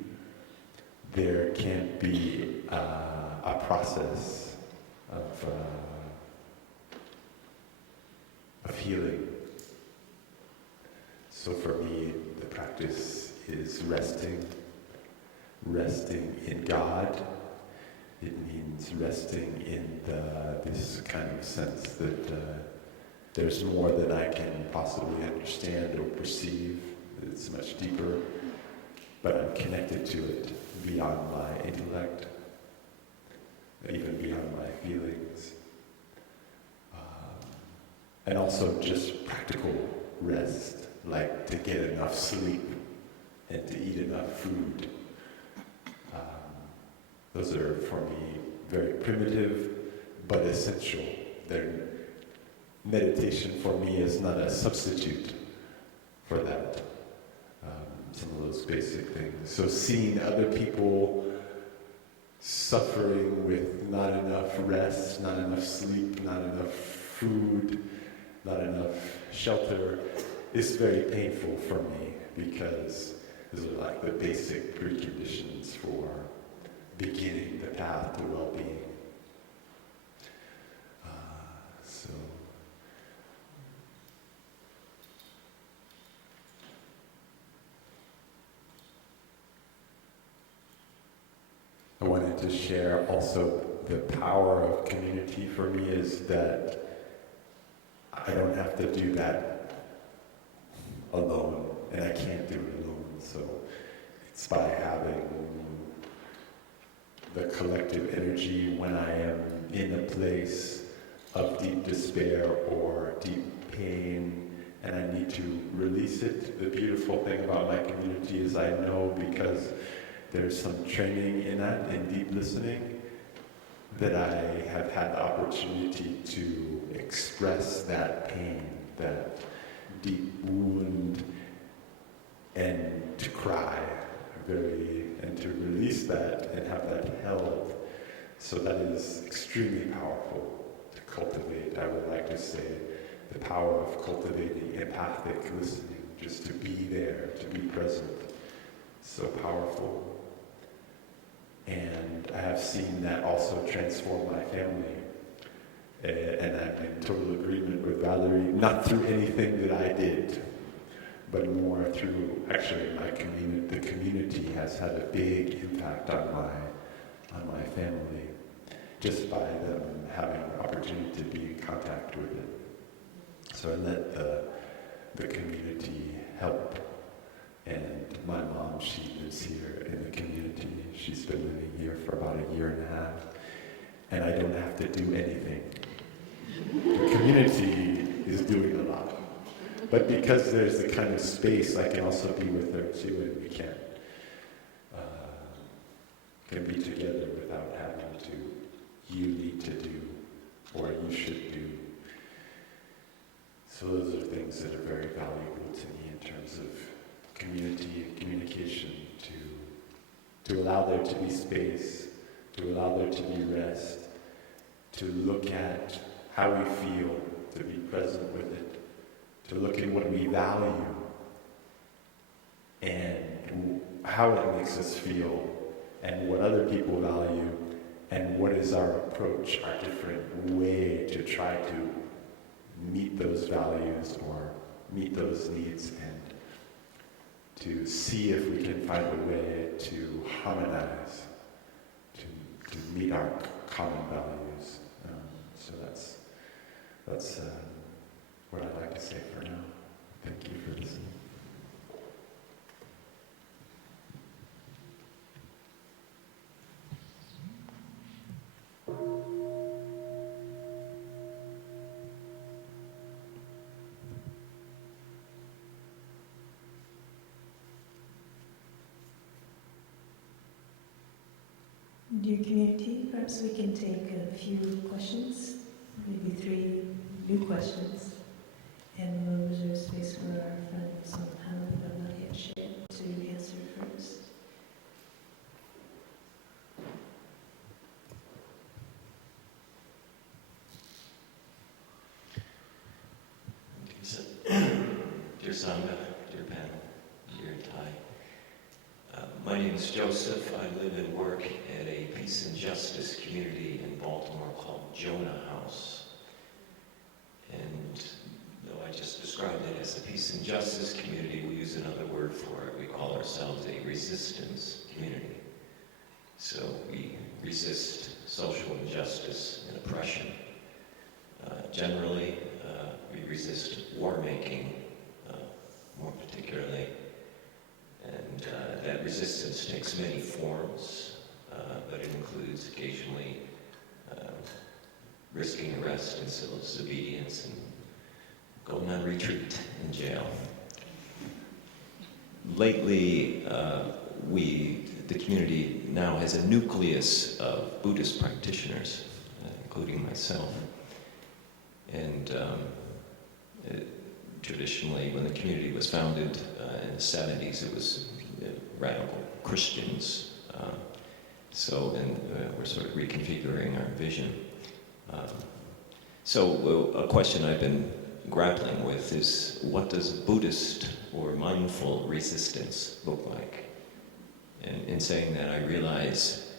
there can't be a process of healing. So for me, the practice is resting in God. It means resting in this kind of sense that there's more than I can possibly understand or perceive. It's much deeper, but I'm connected to it beyond my intellect, even beyond my feelings. And also just practical rest, like to get enough sleep and to eat enough food. Those are, for me, very primitive, but essential. Meditation for me is not a substitute for that. Some of those basic things. So seeing other people suffering with not enough rest, not enough sleep, not enough food, not enough shelter is very painful for me, because those are like the basic preconditions for beginning the path to well-being. So I wanted to share also the power of community for me is that I don't have to do that alone, and I can't do it alone. So it's by having the collective energy when I am in a place of deep despair or deep pain, and I need to release it. The beautiful thing about my community is I know, because there's some training in that, in deep listening, that I have had the opportunity to express that pain, that deep wound, and to cry, and to release that and have that held. So that is extremely powerful to cultivate. I would like to say the power of cultivating empathic listening, just to be there, to be present. So powerful. And I have seen that also transform my family. And I'm in total agreement with Valerie, not through anything that I did, but more through, actually, my community. The community has had a big impact on on my family just by them having an opportunity to be in contact with it. So I let the community help. And my mom, she lives here in the community. She's been living here for about a year and a half. And I don't have to do anything. The community is doing a lot. But because there's the kind of space, I can also be with her too, and we can be together without having to, you need to do, or you should do. So those are things that are very valuable to me in terms of community and communication, to allow there to be space, to allow there to be rest, to look at how we feel, to be present with it, to look at what we value and how it makes us feel and what other people value and what is our approach, our different way to try to meet those values or meet those needs, and to see if we can find a way to harmonize, to meet our common values. So that's what I'd like to say for now. Thank you for listening. Dear community, perhaps we can take a few questions, maybe 3 new questions, and we'll reserve space for our friends on the panel that have not yet shared to answer first. Dear Sangha, dear panel, dear Thai. My name is Joseph. I live and work at a peace and justice community in Baltimore called Jonah House. And though I just described it as a peace and justice community, we use another word for it. We call ourselves a resistance community. So we resist social injustice and oppression. Generally, we resist war-making, more particularly. And that resistance takes many forms, but it includes occasionally risking arrest and civil disobedience and going on retreat in jail. Lately, the community now has a nucleus of Buddhist practitioners, including myself. And traditionally, when the community was founded in the 70s, it was radical Christians. We're sort of reconfiguring our vision. So a question I've been grappling with is, what does Buddhist or mindful resistance look like? And in saying that, I realize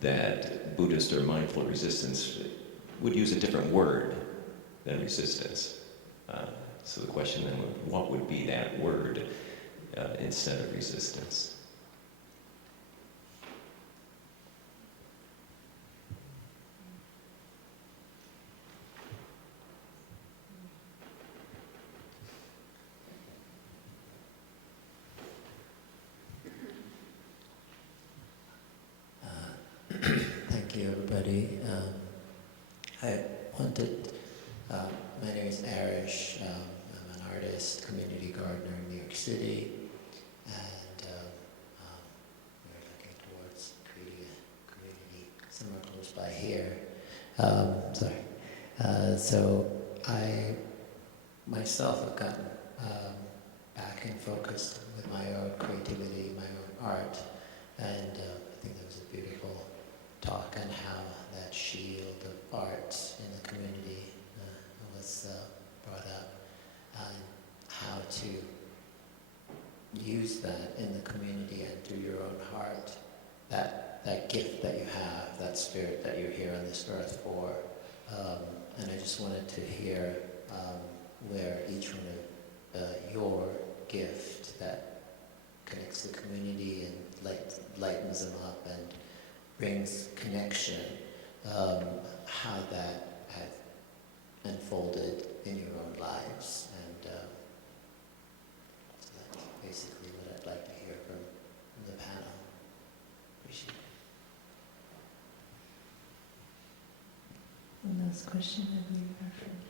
that Buddhist or mindful resistance would use a different word than resistance. So the question then, what would be that word instead of resistance? Thank you, everybody. I wanted, my name is Arish. I'm an artist, community gardener in New York City, and we're looking towards creating a community somewhere close by here. So I myself have gotten back and focused with my own creativity, my own art, and I think that was a beautiful talk on how that shield of arts in the community was brought up, and how to use that in the community and through your own heart, that gift that you have, that spirit that you're here on this earth for. And I just wanted to hear where each one of your gift that connects the community and lightens them up and brings connection, how that has unfolded in your own lives. And so that's basically what I'd like to hear from the panel. Appreciate it. One last question, I believe, our friend here.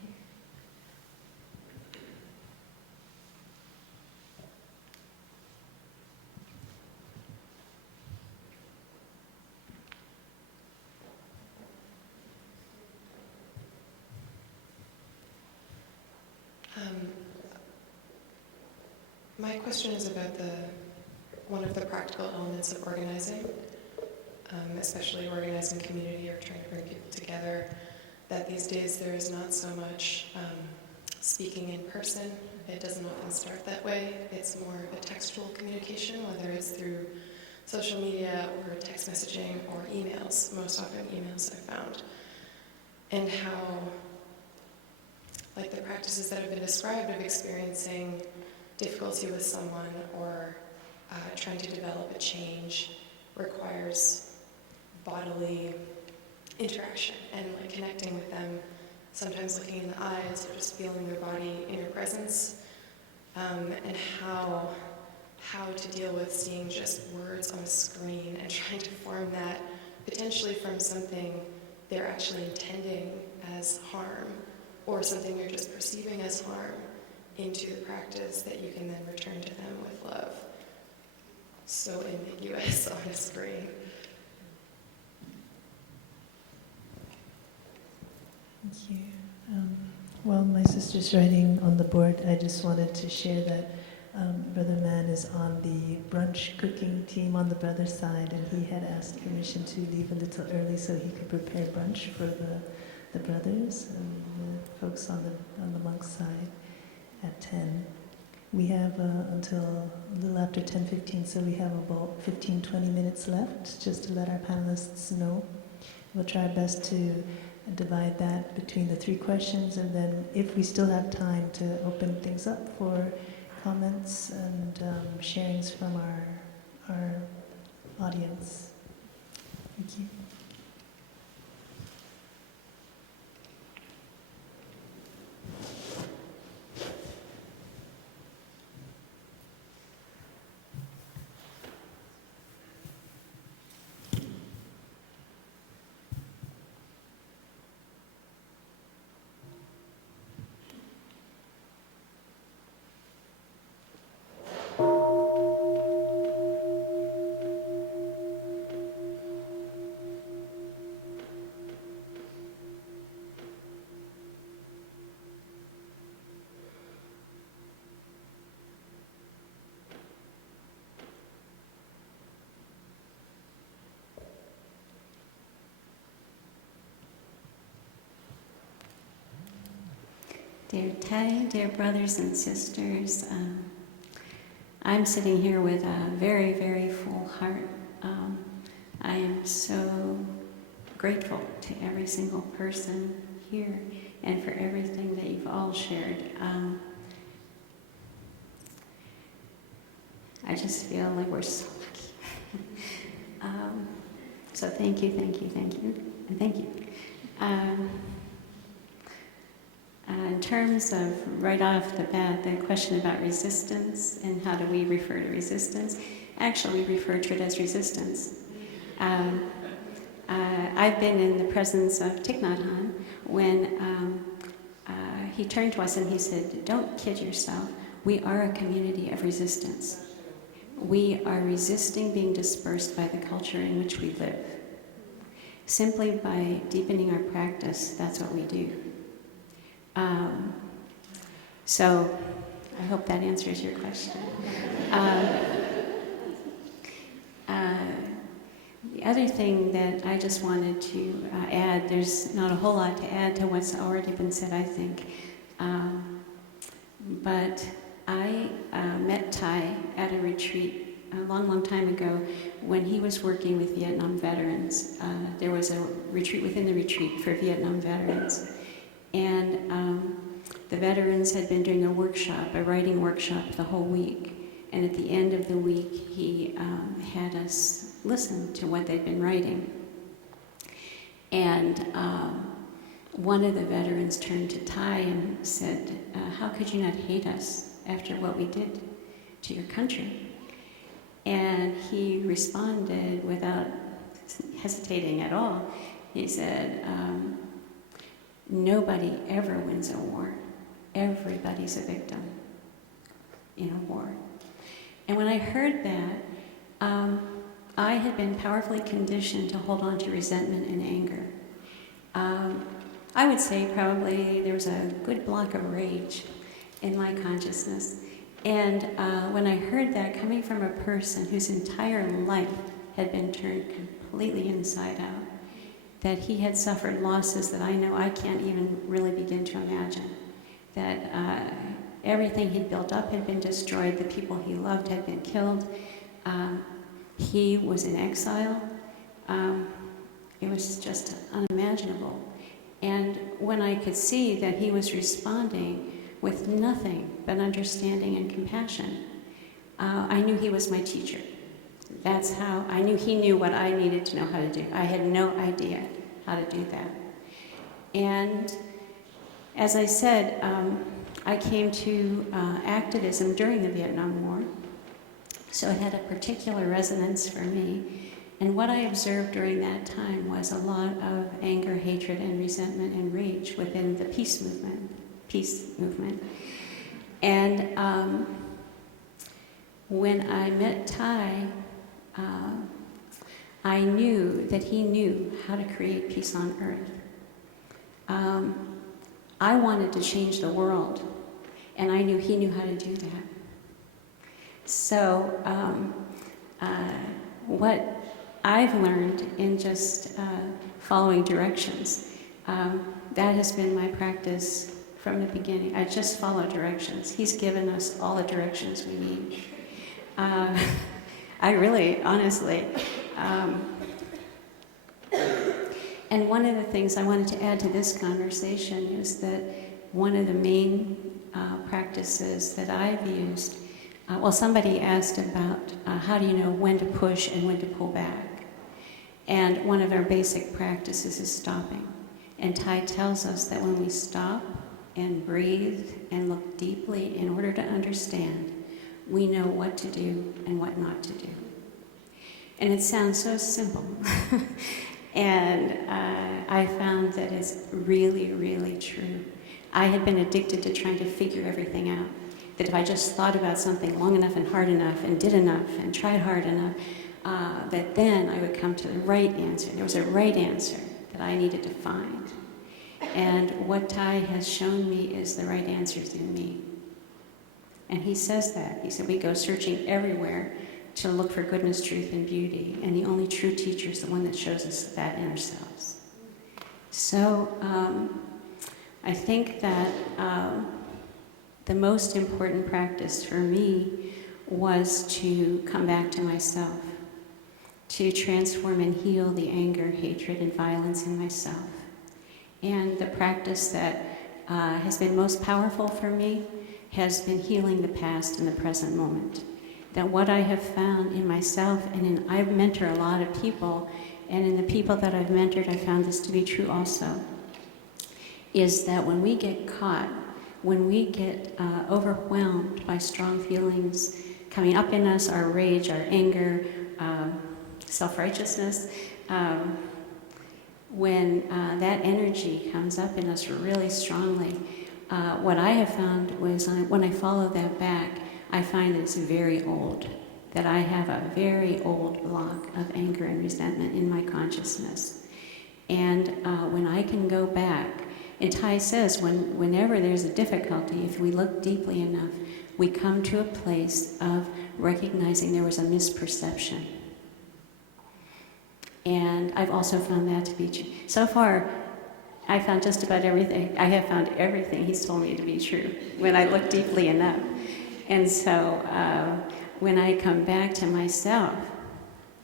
My question is about one of the practical elements of organizing, especially organizing community or trying to bring people together, that these days there is not so much speaking in person. It doesn't often start that way. It's more of a textual communication, whether it's through social media or text messaging or emails, most often emails I've found. And how, like the practices that have been described of experiencing difficulty with someone or trying to develop a change requires bodily interaction and like connecting with them, sometimes looking in the eyes or just feeling their body in your presence, and how to deal with seeing just words on a screen and trying to form that potentially from something they're actually intending as harm or something you're just perceiving as harm into the practice that you can then return to them with love. So ambiguous on a screen. Thank you. While my sister's writing on the board, I just wanted to share that Brother Man is on the brunch cooking team on the brother side, and he had asked permission to leave a little early so he could prepare brunch for the brothers and the folks on the monk side at 10. We have until a little after 10:15, so we have about 15-20 minutes left just to let our panelists know. We'll try our best to divide that between the 3 questions, and then if we still have time, to open things up for comments and sharings from our audience. Thank you. Dear Thay, dear brothers and sisters, I'm sitting here with a very, very full heart. I am so grateful to every single person here and for everything that you've all shared. I just feel like we're so lucky. So thank you, thank you, thank you, and thank you. In terms of right off the bat, the question about resistance and how do we refer to resistance, actually we refer to it as resistance. I've been in the presence of Thich Nhat Hanh when he turned to us and he said, "Don't kid yourself, we are a community of resistance. We are resisting being dispersed by the culture in which we live. Simply by deepening our practice, that's what we do." So I hope that answers your question. The other thing that I just wanted to add, there's not a whole lot to add to what's already been said, I think. But I met Thay at a retreat a long, long time ago when he was working with Vietnam veterans. There was a retreat within the retreat for Vietnam veterans. And the veterans had been doing a workshop, a writing workshop the whole week. And at the end of the week, he had us listen to what they'd been writing. And one of the veterans turned to Ty and said, how could you not hate us after what we did to your country? And he responded without hesitating at all. He said, nobody ever wins a war. Everybody's a victim in a war. And when I heard that, I had been powerfully conditioned to hold on to resentment and anger. I would say probably there was a good block of rage in my consciousness. And when I heard that coming from a person whose entire life had been turned completely inside out, that he had suffered losses that I know I can't even really begin to imagine, that everything he'd built up had been destroyed, the people he loved had been killed, he was in exile. It was just unimaginable. And when I could see that he was responding with nothing but understanding and compassion, I knew he was my teacher. That's how I knew he knew what I needed to know how to do. I had no idea how to do that. And as I said, I came to activism during the Vietnam War, so it had a particular resonance for me. And what I observed during that time was a lot of anger, hatred, and resentment and rage within the peace movement. And when I met Ty, I knew that he knew how to create peace on earth. I wanted to change the world, and I knew he knew how to do that. So what I've learned in just following directions, that has been my practice from the beginning. I just follow directions. He's given us all the directions we need. I really, honestly, and one of the things I wanted to add to this conversation is that one of the main practices that I've used, well, somebody asked about how do you know when to push and when to pull back? And one of our basic practices is stopping. And Ty tells us that when we stop and breathe and look deeply in order to understand, we know what to do and what not to do. And it sounds so simple. And I found that it's really, really true. I had been addicted to trying to figure everything out. That if I just thought about something long enough and hard enough and did enough and tried hard enough, that then I would come to the right answer. There was a right answer that I needed to find. And what Ty has shown me is the right answers in me. And he says that. He said, we go searching everywhere to look for goodness, truth, and beauty. And the only true teacher is the one that shows us that in ourselves. So I think that the most important practice for me was to come back to myself, to transform and heal the anger, hatred, and violence in myself. And the practice that has been most powerful for me has been healing the past and the present moment. That what I have found in myself, and I mentor a lot of people, and in the people that I've mentored, I found this to be true also, is that when we get caught, when we get overwhelmed by strong feelings coming up in us, our rage, our anger, self-righteousness, when that energy comes up in us really strongly, what I have found was when I follow that back, I find that it's very old, that I have a very old block of anger and resentment in my consciousness. And when I can go back, and Ty says whenever there's a difficulty, if we look deeply enough, we come to a place of recognizing there was a misperception. And I've also found that to be true. So far, I found just about everything. I have found everything he's told me to be true when I look deeply enough. And so when I come back to myself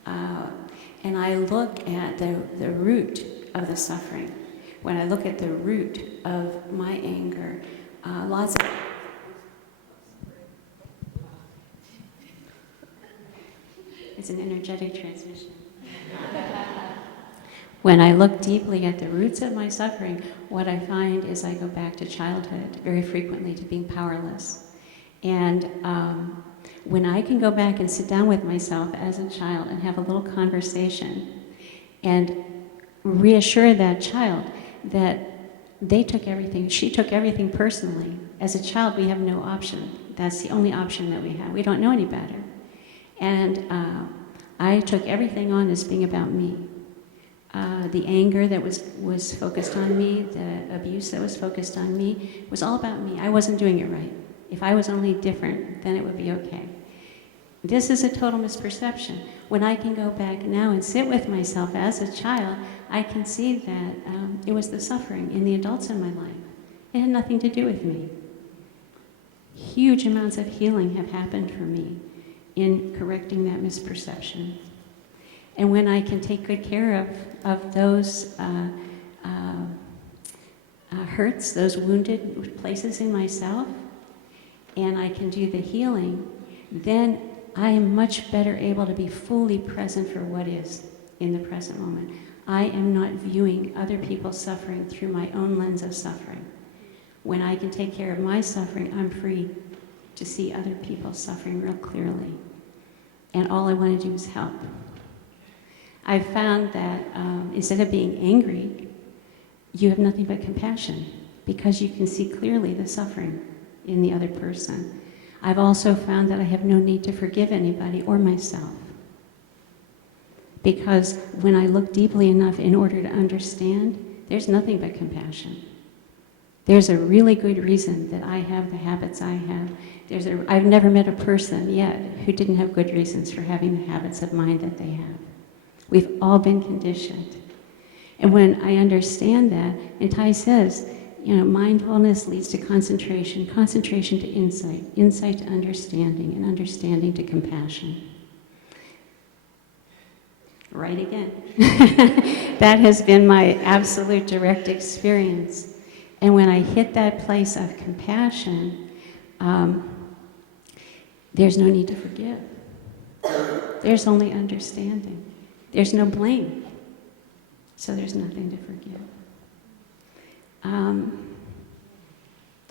and I look at the root of the suffering, when I look at the root of my anger, lots of... It's an energetic transmission. When I look deeply at the roots of my suffering, what I find is I go back to childhood very frequently, to being powerless. And when I can go back and sit down with myself as a child and have a little conversation and reassure that child that they took everything, she took everything personally. As a child, we have no option. That's the only option that we have. We don't know any better. And I took everything on as being about me. The anger that was focused on me, the abuse that was focused on me, was all about me. I wasn't doing it right. If I was only different, then it would be okay. This is a total misperception. When I can go back now and sit with myself as a child, I can see that it was the suffering in the adults in my life. It had nothing to do with me. Huge amounts of healing have happened for me in correcting that misperception. And when I can take good care of those hurts, those wounded places in myself, and I can do the healing, then I am much better able to be fully present for what is in the present moment. I am not viewing other people's suffering through my own lens of suffering. When I can take care of my suffering, I'm free to see other people's suffering real clearly. And all I want to do is help. I've found that instead of being angry, you have nothing but compassion because you can see clearly the suffering in the other person. I've also found that I have no need to forgive anybody or myself. Because when I look deeply enough in order to understand, there's nothing but compassion. There's a really good reason that I have the habits I have. I've never met a person yet who didn't have good reasons for having the habits of mind that they have. We've all been conditioned. And when I understand that, and Tai says, mindfulness leads to concentration, concentration to insight, insight to understanding, and understanding to compassion. Right again. That has been my absolute direct experience. And when I hit that place of compassion, there's no need to forgive. There's only understanding. There's no blame. So there's nothing to forgive.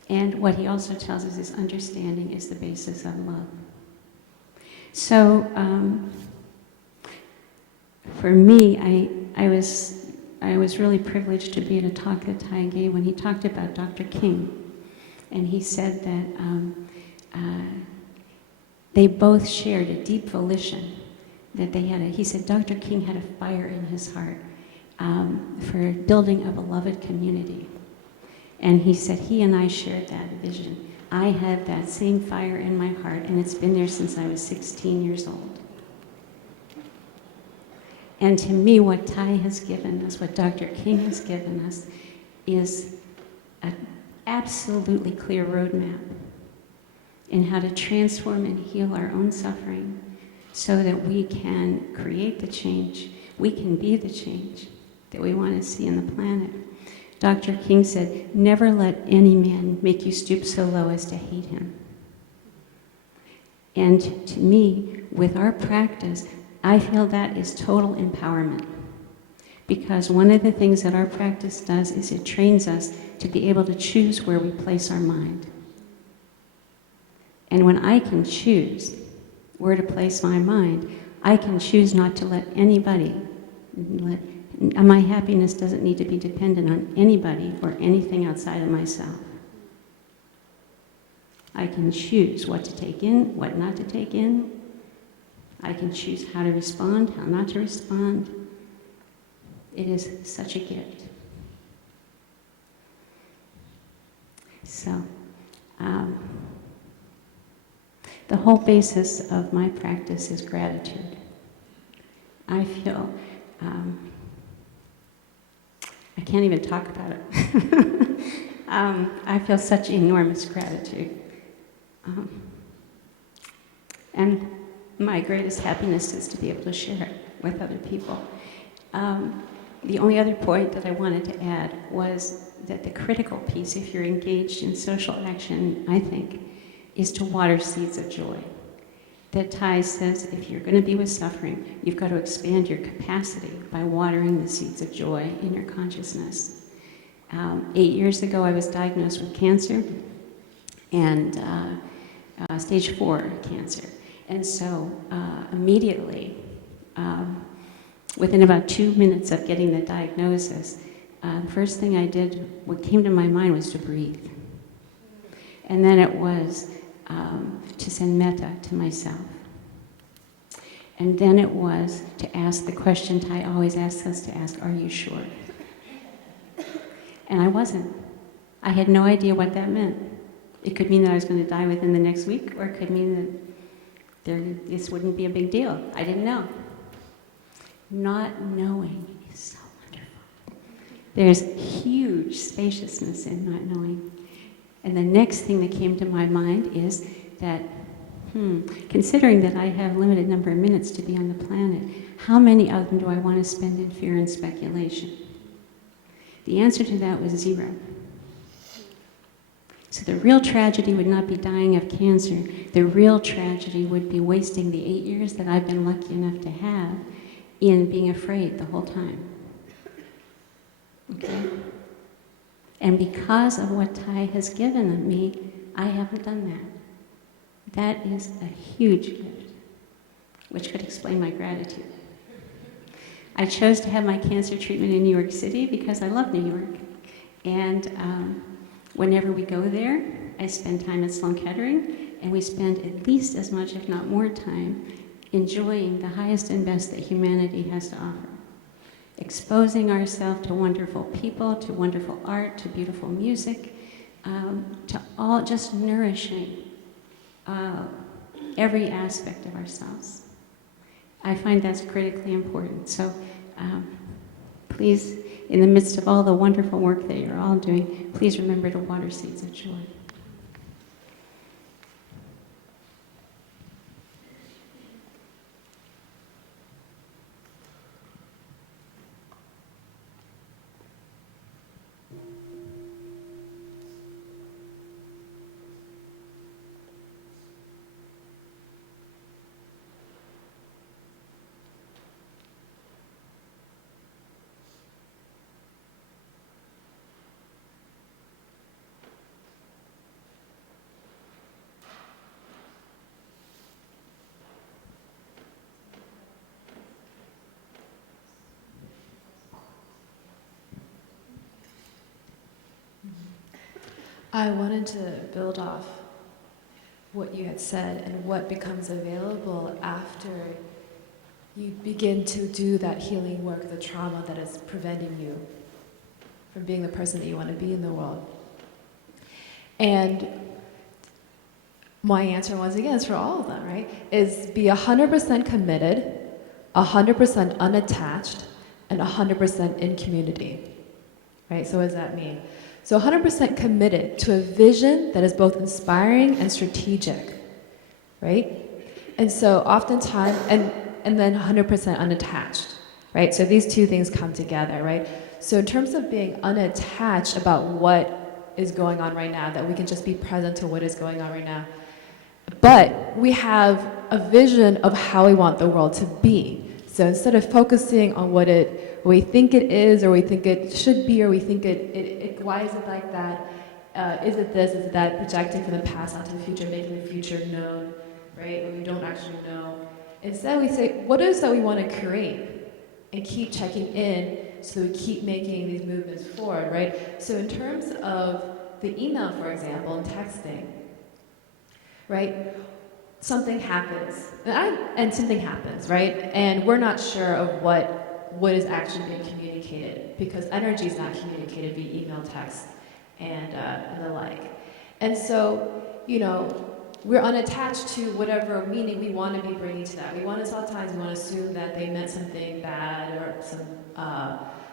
And what he also tells us is understanding is the basis of love. So for me, I was really privileged to be at a talk that Tai gave when he talked about Dr. King. And he said that they both shared a deep volition that they had. He said Dr. King had a fire in his heart for building a beloved community. And he said he and I shared that vision. I had that same fire in my heart, and it's been there since I was 16 years old. And to me, what Tai has given us, what Dr. King has given us, is an absolutely clear roadmap in how to transform and heal our own suffering so that we can create the change, we can be the change that we want to see in the planet. Dr. King said, never let any man make you stoop so low as to hate him. And to me, with our practice, I feel that is total empowerment. Because one of the things that our practice does is it trains us to be able to choose where we place our mind. And when I can choose where to place my mind, I can choose not to let anybody, my happiness doesn't need to be dependent on anybody or anything outside of myself. I can choose what to take in, what not to take in. I can choose how to respond, how not to respond. It is such a gift. So, the whole basis of my practice is gratitude. I feel, I can't even talk about it. I feel such enormous gratitude. And my greatest happiness is to be able to share it with other people. The only other point that I wanted to add was that the critical piece, if you're engaged in social action, I think, is to water seeds of joy. that Thai says if you're going to be with suffering, you've got to expand your capacity by watering the seeds of joy in your consciousness. 8 years ago, I was diagnosed with cancer, and stage 4 cancer. And so immediately, within about 2 minutes of getting the diagnosis, the first thing I did, what came to my mind was to breathe. And then it was to send metta to myself. And then it was to ask the question Thai always asks us to ask, are you sure? And I wasn't. I had no idea what that meant. It could mean that I was going to die within the next week, or it could mean that this wouldn't be a big deal. I didn't know. Not knowing is so wonderful. There's huge spaciousness in not knowing. And the next thing that came to my mind is that, considering that I have a limited number of minutes to be on the planet, how many of them do I want to spend in fear and speculation? The answer to that was 0. So the real tragedy would not be dying of cancer. The real tragedy would be wasting the 8 years that I've been lucky enough to have in being afraid the whole time. Okay? And because of what Thai has given me, I haven't done that. That is a huge gift, which could explain my gratitude. I chose to have my cancer treatment in New York City because I love New York. And whenever we go there, I spend time at Sloan Kettering, and we spend at least as much, if not more time, enjoying the highest and best that humanity has to offer. Exposing ourselves to wonderful people, to wonderful art, to beautiful music, to all just nourishing every aspect of ourselves. I find that's critically important. So please, in the midst of all the wonderful work that you're all doing, please remember to water seeds of joy. I wanted to build off what you had said and what becomes available after you begin to do that healing work, the trauma that is preventing you from being the person that you want to be in the world. And my answer, once again, is for all of them, right? Is be 100% committed, 100% unattached, and 100% in community, right? So what does that mean? So 100% committed to a vision that is both inspiring and strategic, right? And so oftentimes, and then 100% unattached, right? So these two things come together, right? So in terms of being unattached about what is going on right now, that we can just be present to what is going on right now. But we have a vision of how we want the world to be. So instead of focusing on what we think it is, or we think it should be, or we think why is it like that? Is it this, is it that? Projecting from the past onto the future, making the future known, right? When we don't actually know. Instead, we say, what is that we want to create? And keep checking in so we keep making these movements forward, right? So in terms of the email, for example, and texting, right? Something happens, and something happens, right? And we're not sure of what is actually being communicated, because energy is not communicated via email, text, and the like. And so, we're unattached to whatever meaning we want to be bringing to that. Sometimes we want to assume that they meant something bad, or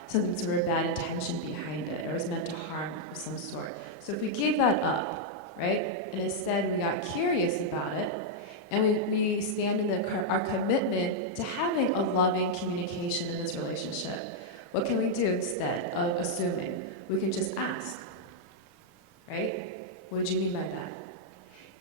some sort of bad intention behind it, or is meant to harm of some sort. So if we gave that up, right, and instead we got curious about it, and we stand in our commitment to having a loving communication in this relationship, what can we do instead of assuming? We can just ask, right? What do you mean by that?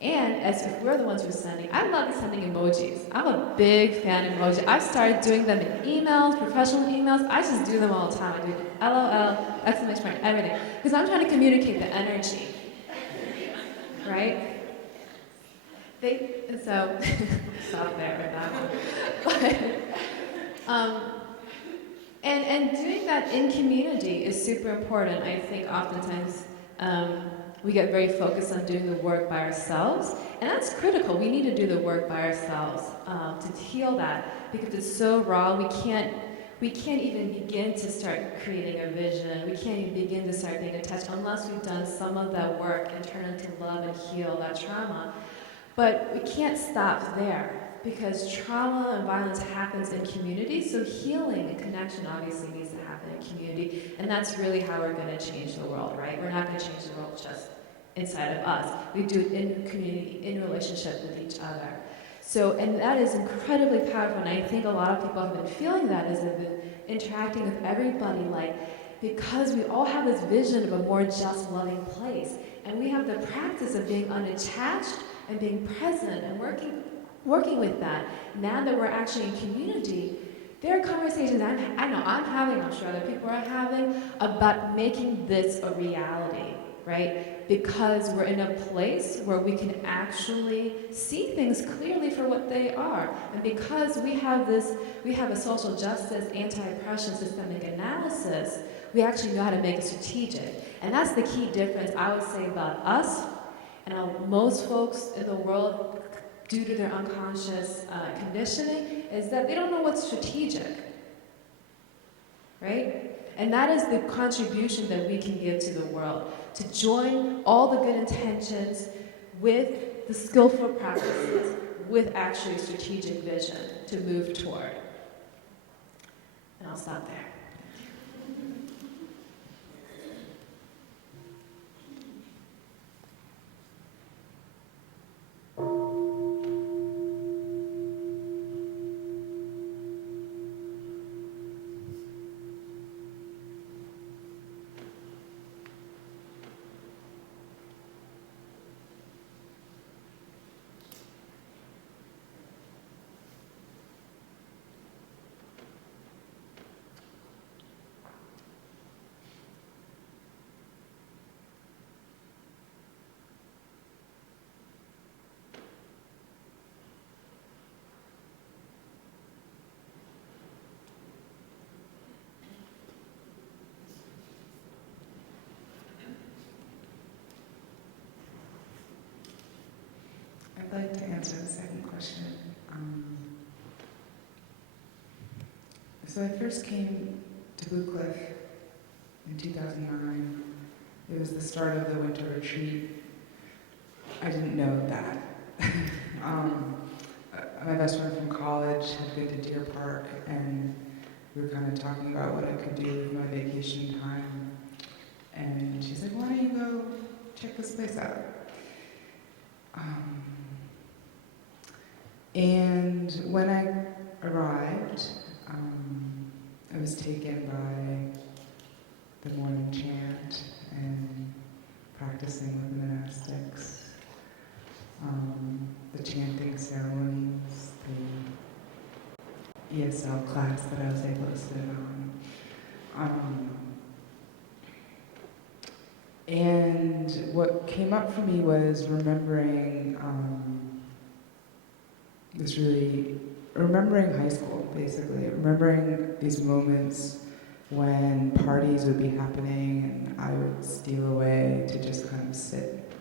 And as if we're the ones who are sending, I love sending emojis. I'm a big fan of emojis. I've started doing them in emails, professional emails. I just do them all the time. I do LOL, exclamation point, everything. Because I'm trying to communicate the energy, right? So, stop there with that one. And doing that in community is super important. I think oftentimes we get very focused on doing the work by ourselves, and that's critical. We need to do the work by ourselves to heal that, because it's so raw. We can't even begin to start creating a vision. We can't even begin to start being attached unless we've done some of that work and turn into love and heal that trauma. But we can't stop there, because trauma and violence happens in community, so healing and connection obviously needs to happen in community, and that's really how we're going to change the world, right? We're not going to change the world just inside of us. We do it in community, in relationship with each other. So, and that is incredibly powerful, and I think a lot of people have been feeling that as they've been interacting with everybody, because we all have this vision of a more just, loving place, and we have the practice of being unattached and being present and working with that. Now that we're actually in community, there are conversations I know I'm having, I'm sure other people are having, about making this a reality, right? Because we're in a place where we can actually see things clearly for what they are. And because we have a social justice, anti-oppression, systemic analysis, we actually know how to make it strategic. And that's the key difference, I would say, about us and how most folks in the world, due to their unconscious conditioning, is that they don't know what's strategic, right? And that is the contribution that we can give to the world, to join all the good intentions with the skillful practices, with actually strategic vision to move toward. And I'll stop there. I'd like to answer the second question. So I first came to Blue Cliff in 2009. It was the start of the winter retreat. I didn't know that. My best friend from college had been to Deer Park, and we were kind of talking about what I could do with my vacation time. And she's like, why don't you go check this place out? And when I arrived, I was taken by the morning chant and practicing with monastics, the chanting ceremonies, the ESL class that I was able to sit on. And what came up for me was remembering remembering high school, basically, remembering these moments when parties would be happening and I would steal away to just kind of sit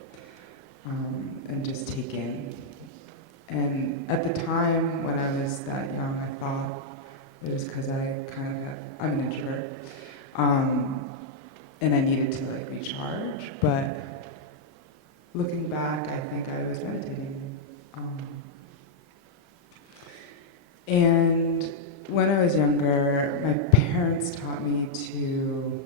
and just take in. And at the time when I was that young, I thought it was because I'm an introvert, and I needed to recharge, but looking back, I think I was meditating. And when I was younger, my parents taught me to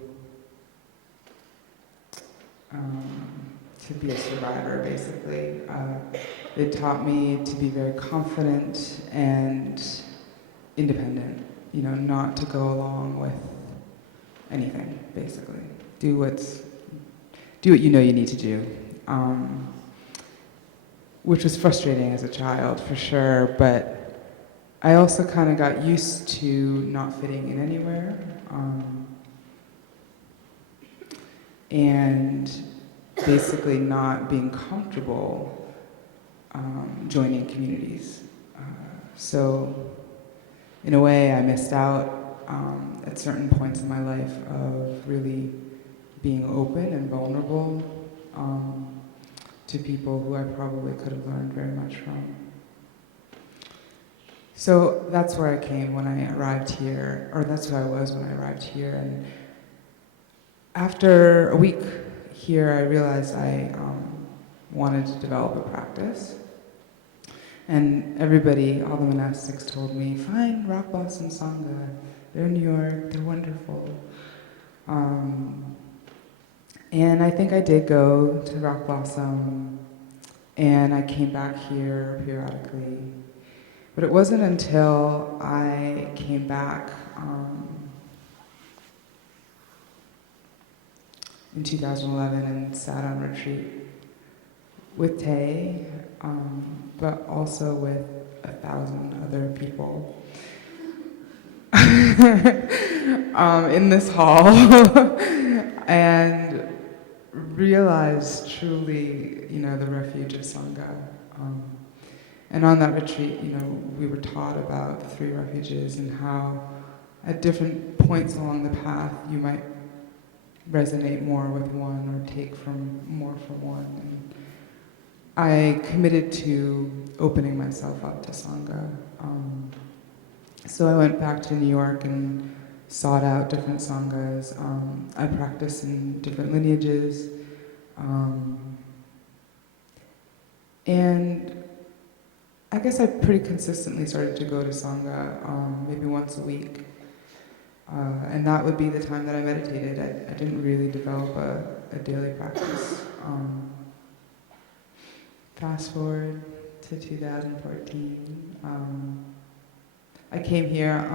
be a survivor, basically. They taught me to be very confident and independent, not to go along with anything, basically. Do what you know you need to do. which was frustrating as a child for sure, but I also kind of got used to not fitting in anywhere, and basically not being comfortable joining communities. So in a way, I missed out at certain points in my life of really being open and vulnerable to people who I probably could have learned very much from. So that's where I came when I arrived here, or that's who I was when I arrived here. And after a week here, I realized I wanted to develop a practice. And everybody, all the monastics told me, find Rock Blossom Sangha. They're in New York, they're wonderful. And I think I did go to Rock Blossom, and I came back here periodically. But it wasn't until I came back in 2011 and sat on retreat with Tay, but also with 1,000 other people in this hall, and realized truly, the refuge of Sangha. And on that retreat, we were taught about the 3 refuges and how at different points along the path you might resonate more with one or take more from one. And I committed to opening myself up to Sangha. So I went back to New York and sought out different Sanghas. I practiced in different lineages. And I guess I pretty consistently started to go to Sangha, maybe once a week. And that would be the time that I meditated. I didn't really develop a daily practice. Fast forward to 2014. I came here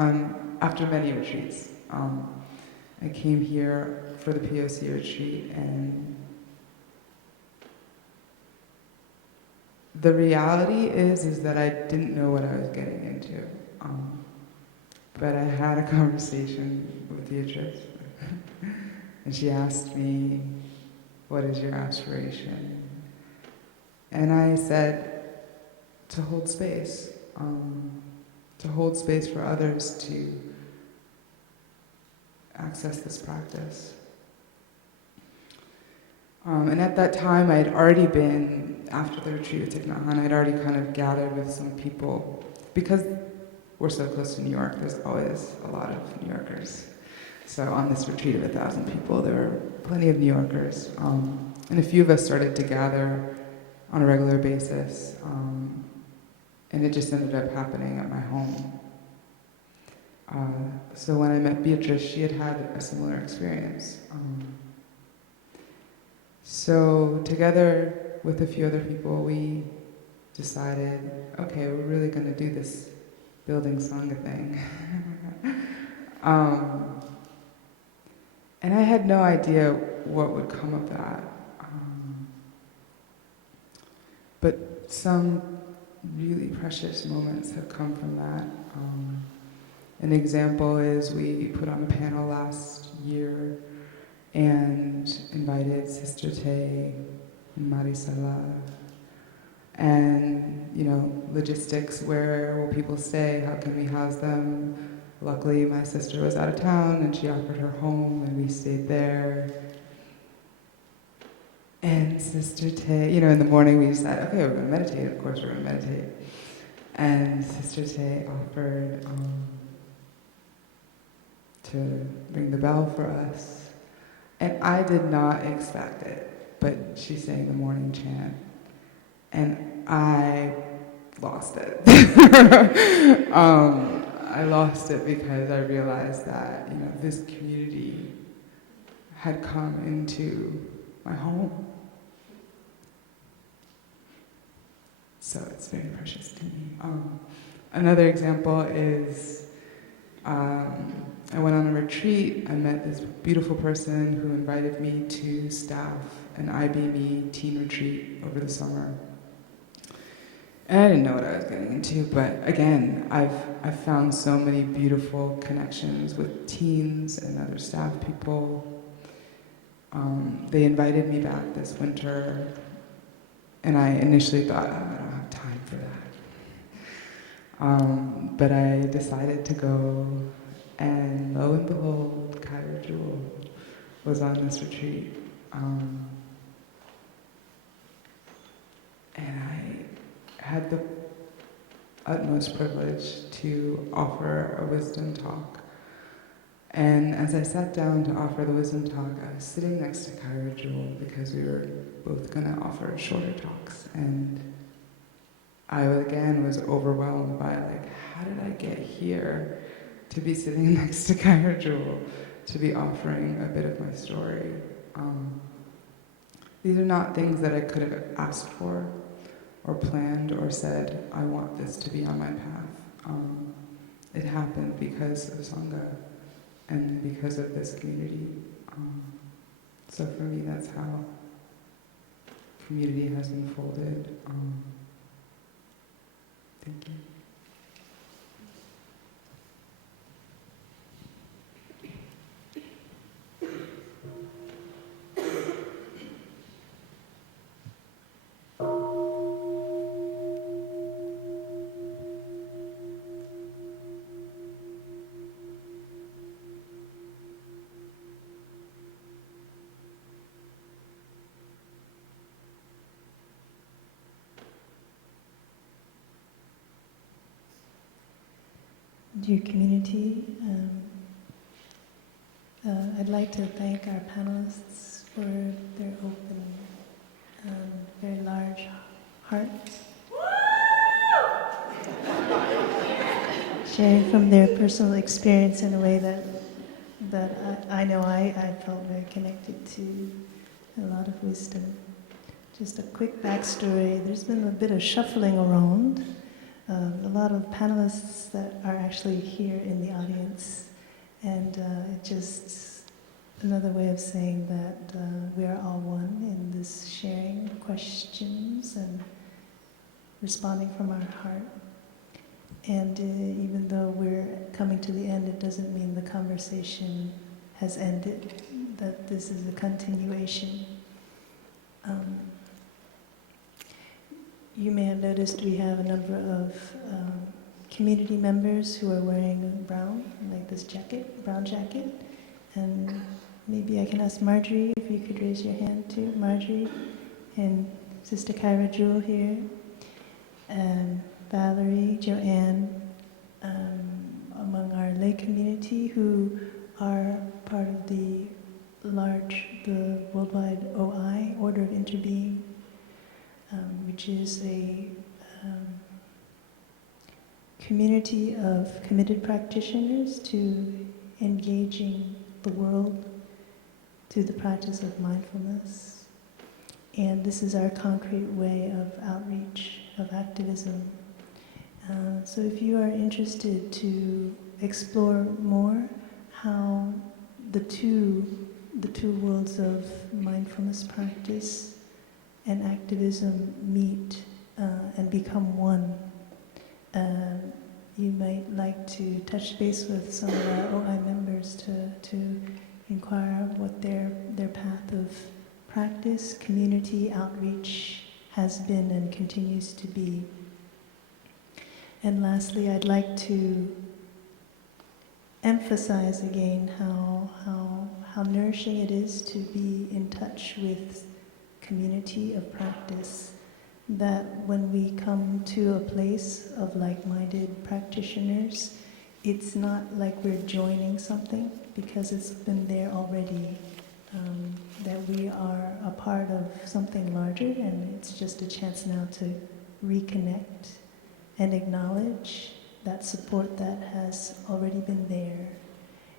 after many retreats. I came here for the POC retreat, and the reality is that I didn't know what I was getting into. But I had a conversation with Beatrice, and she asked me, what is your aspiration? And I said, to hold space for others to access this practice. And at that time, I had already been, after the retreat with Thich Nhat Hanh, I'd already kind of gathered with some people. Because we're so close to New York, there's always a lot of New Yorkers. So on this retreat of 1,000 people, there were plenty of New Yorkers. And a few of us started to gather on a regular basis. And it just ended up happening at my home. So when I met Beatrice, she had had a similar experience. So together with a few other people, we decided, okay, we're really going to do this building Sangha thing. And I had no idea what would come of that. But some really precious moments have come from that. An example is we put on a panel last year and invited Sister Tay and Marisela. And, logistics, where will people stay? How can we house them? Luckily, my sister was out of town and she offered her home and we stayed there. And Sister Tay, in the morning we decided, okay, we're going to meditate. Of course we're going to meditate. And Sister Tay offered to ring the bell for us. And I did not expect it, but she sang the morning chant. And I lost it. I lost it because I realized that, this community had come into my home. So it's very precious to me. Another example is I went on a retreat. I met this beautiful person who invited me to staff an IBME teen retreat over the summer. And I didn't know what I was getting into, but again, I've found so many beautiful connections with teens and other staff people. They invited me back this winter, and I initially thought, oh, I don't have time for that. But I decided to go, and lo and behold, Kyra Jewel was on this retreat. And I had the utmost privilege to offer a wisdom talk. And as I sat down to offer the wisdom talk, I was sitting next to Kyra Jewel because we were both going to offer shorter talks. And I, again, was overwhelmed by, like, how did I get here to be sitting next to Kyra Jewel, to be offering a bit of my story? These are not things that I could have asked for or planned or said, I want this to be on my path. It happened because of Sangha and because of this community. So for me, that's how community has unfolded. Thank you. Dear community, I'd like to thank our panelists for their open, very large hearts, sharing from their personal experience in a way that I know I felt very connected to, a lot of wisdom. Just a quick backstory, there's been a bit of shuffling around. A lot of panelists that are actually here in the audience, and it's just another way of saying that we are all one in this sharing questions and responding from our heart. And even though we're coming to the end, it doesn't mean the conversation has ended, that this is a continuation. You may have noticed we have a number of community members who are wearing brown, like this jacket, brown jacket. And maybe I can ask Marjorie if you could raise your hand too. Marjorie and Sister Kyra Jewel here. Valerie, Joanne, among our lay community who are part of the worldwide OI, Order of Interbeing, which is a community of committed practitioners to engaging the world through the practice of mindfulness. And this is our concrete way of outreach, of activism. So if you are interested to explore more how the two worlds of mindfulness practice and activism meet and become one, you might like to touch base with some of our OI members to inquire what their path of practice, community outreach has been and continues to be. And lastly, I'd like to emphasize again how nourishing it is to be in touch with community of practice, that when we come to a place of like-minded practitioners, it's not like we're joining something because it's been there already, that we are a part of something larger, and it's just a chance now to reconnect and acknowledge that support that has already been there,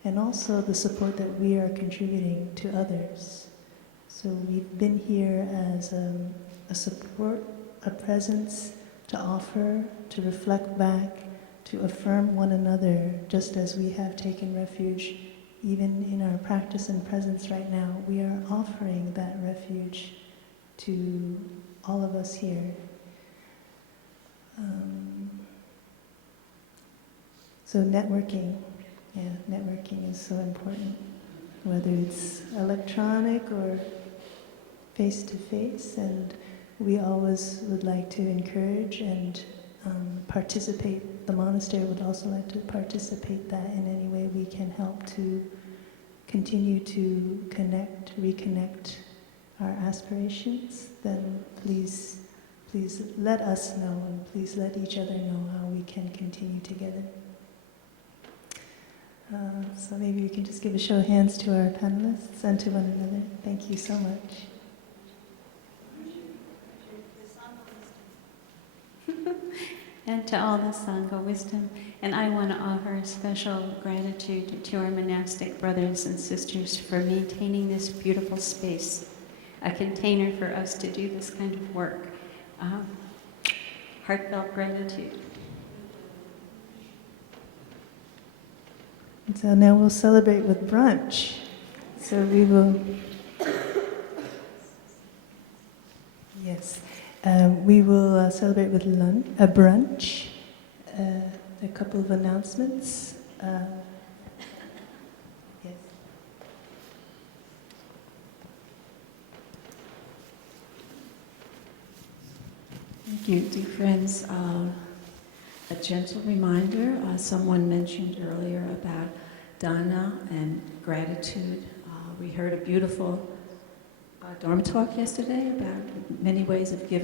and also the support that we are contributing to others. So we've been here as a support, a presence to offer, to reflect back, to affirm one another, just as we have taken refuge even in our practice and presence right now. We are offering that refuge to all of us here. So networking, networking is so important, whether it's electronic or face-to-face, and we always would like to encourage and participate. The monastery would also like to participate that in any way we can help to continue to reconnect our aspirations. Then please let us know, and please let each other know how we can continue together. So maybe we can just give a show of hands to our panelists and to one another. Thank you so much. And to all the Sangha wisdom. And I want to offer special gratitude to our monastic brothers and sisters for maintaining this beautiful space, a container for us to do this kind of work. Heartfelt gratitude. And so now we'll celebrate with brunch. So we will, yes, we will celebrate with a brunch. A couple of announcements. Yes. Thank you, dear friends. A gentle reminder, someone mentioned earlier about dana and gratitude. We heard a beautiful Dharma talk yesterday about many ways of giving.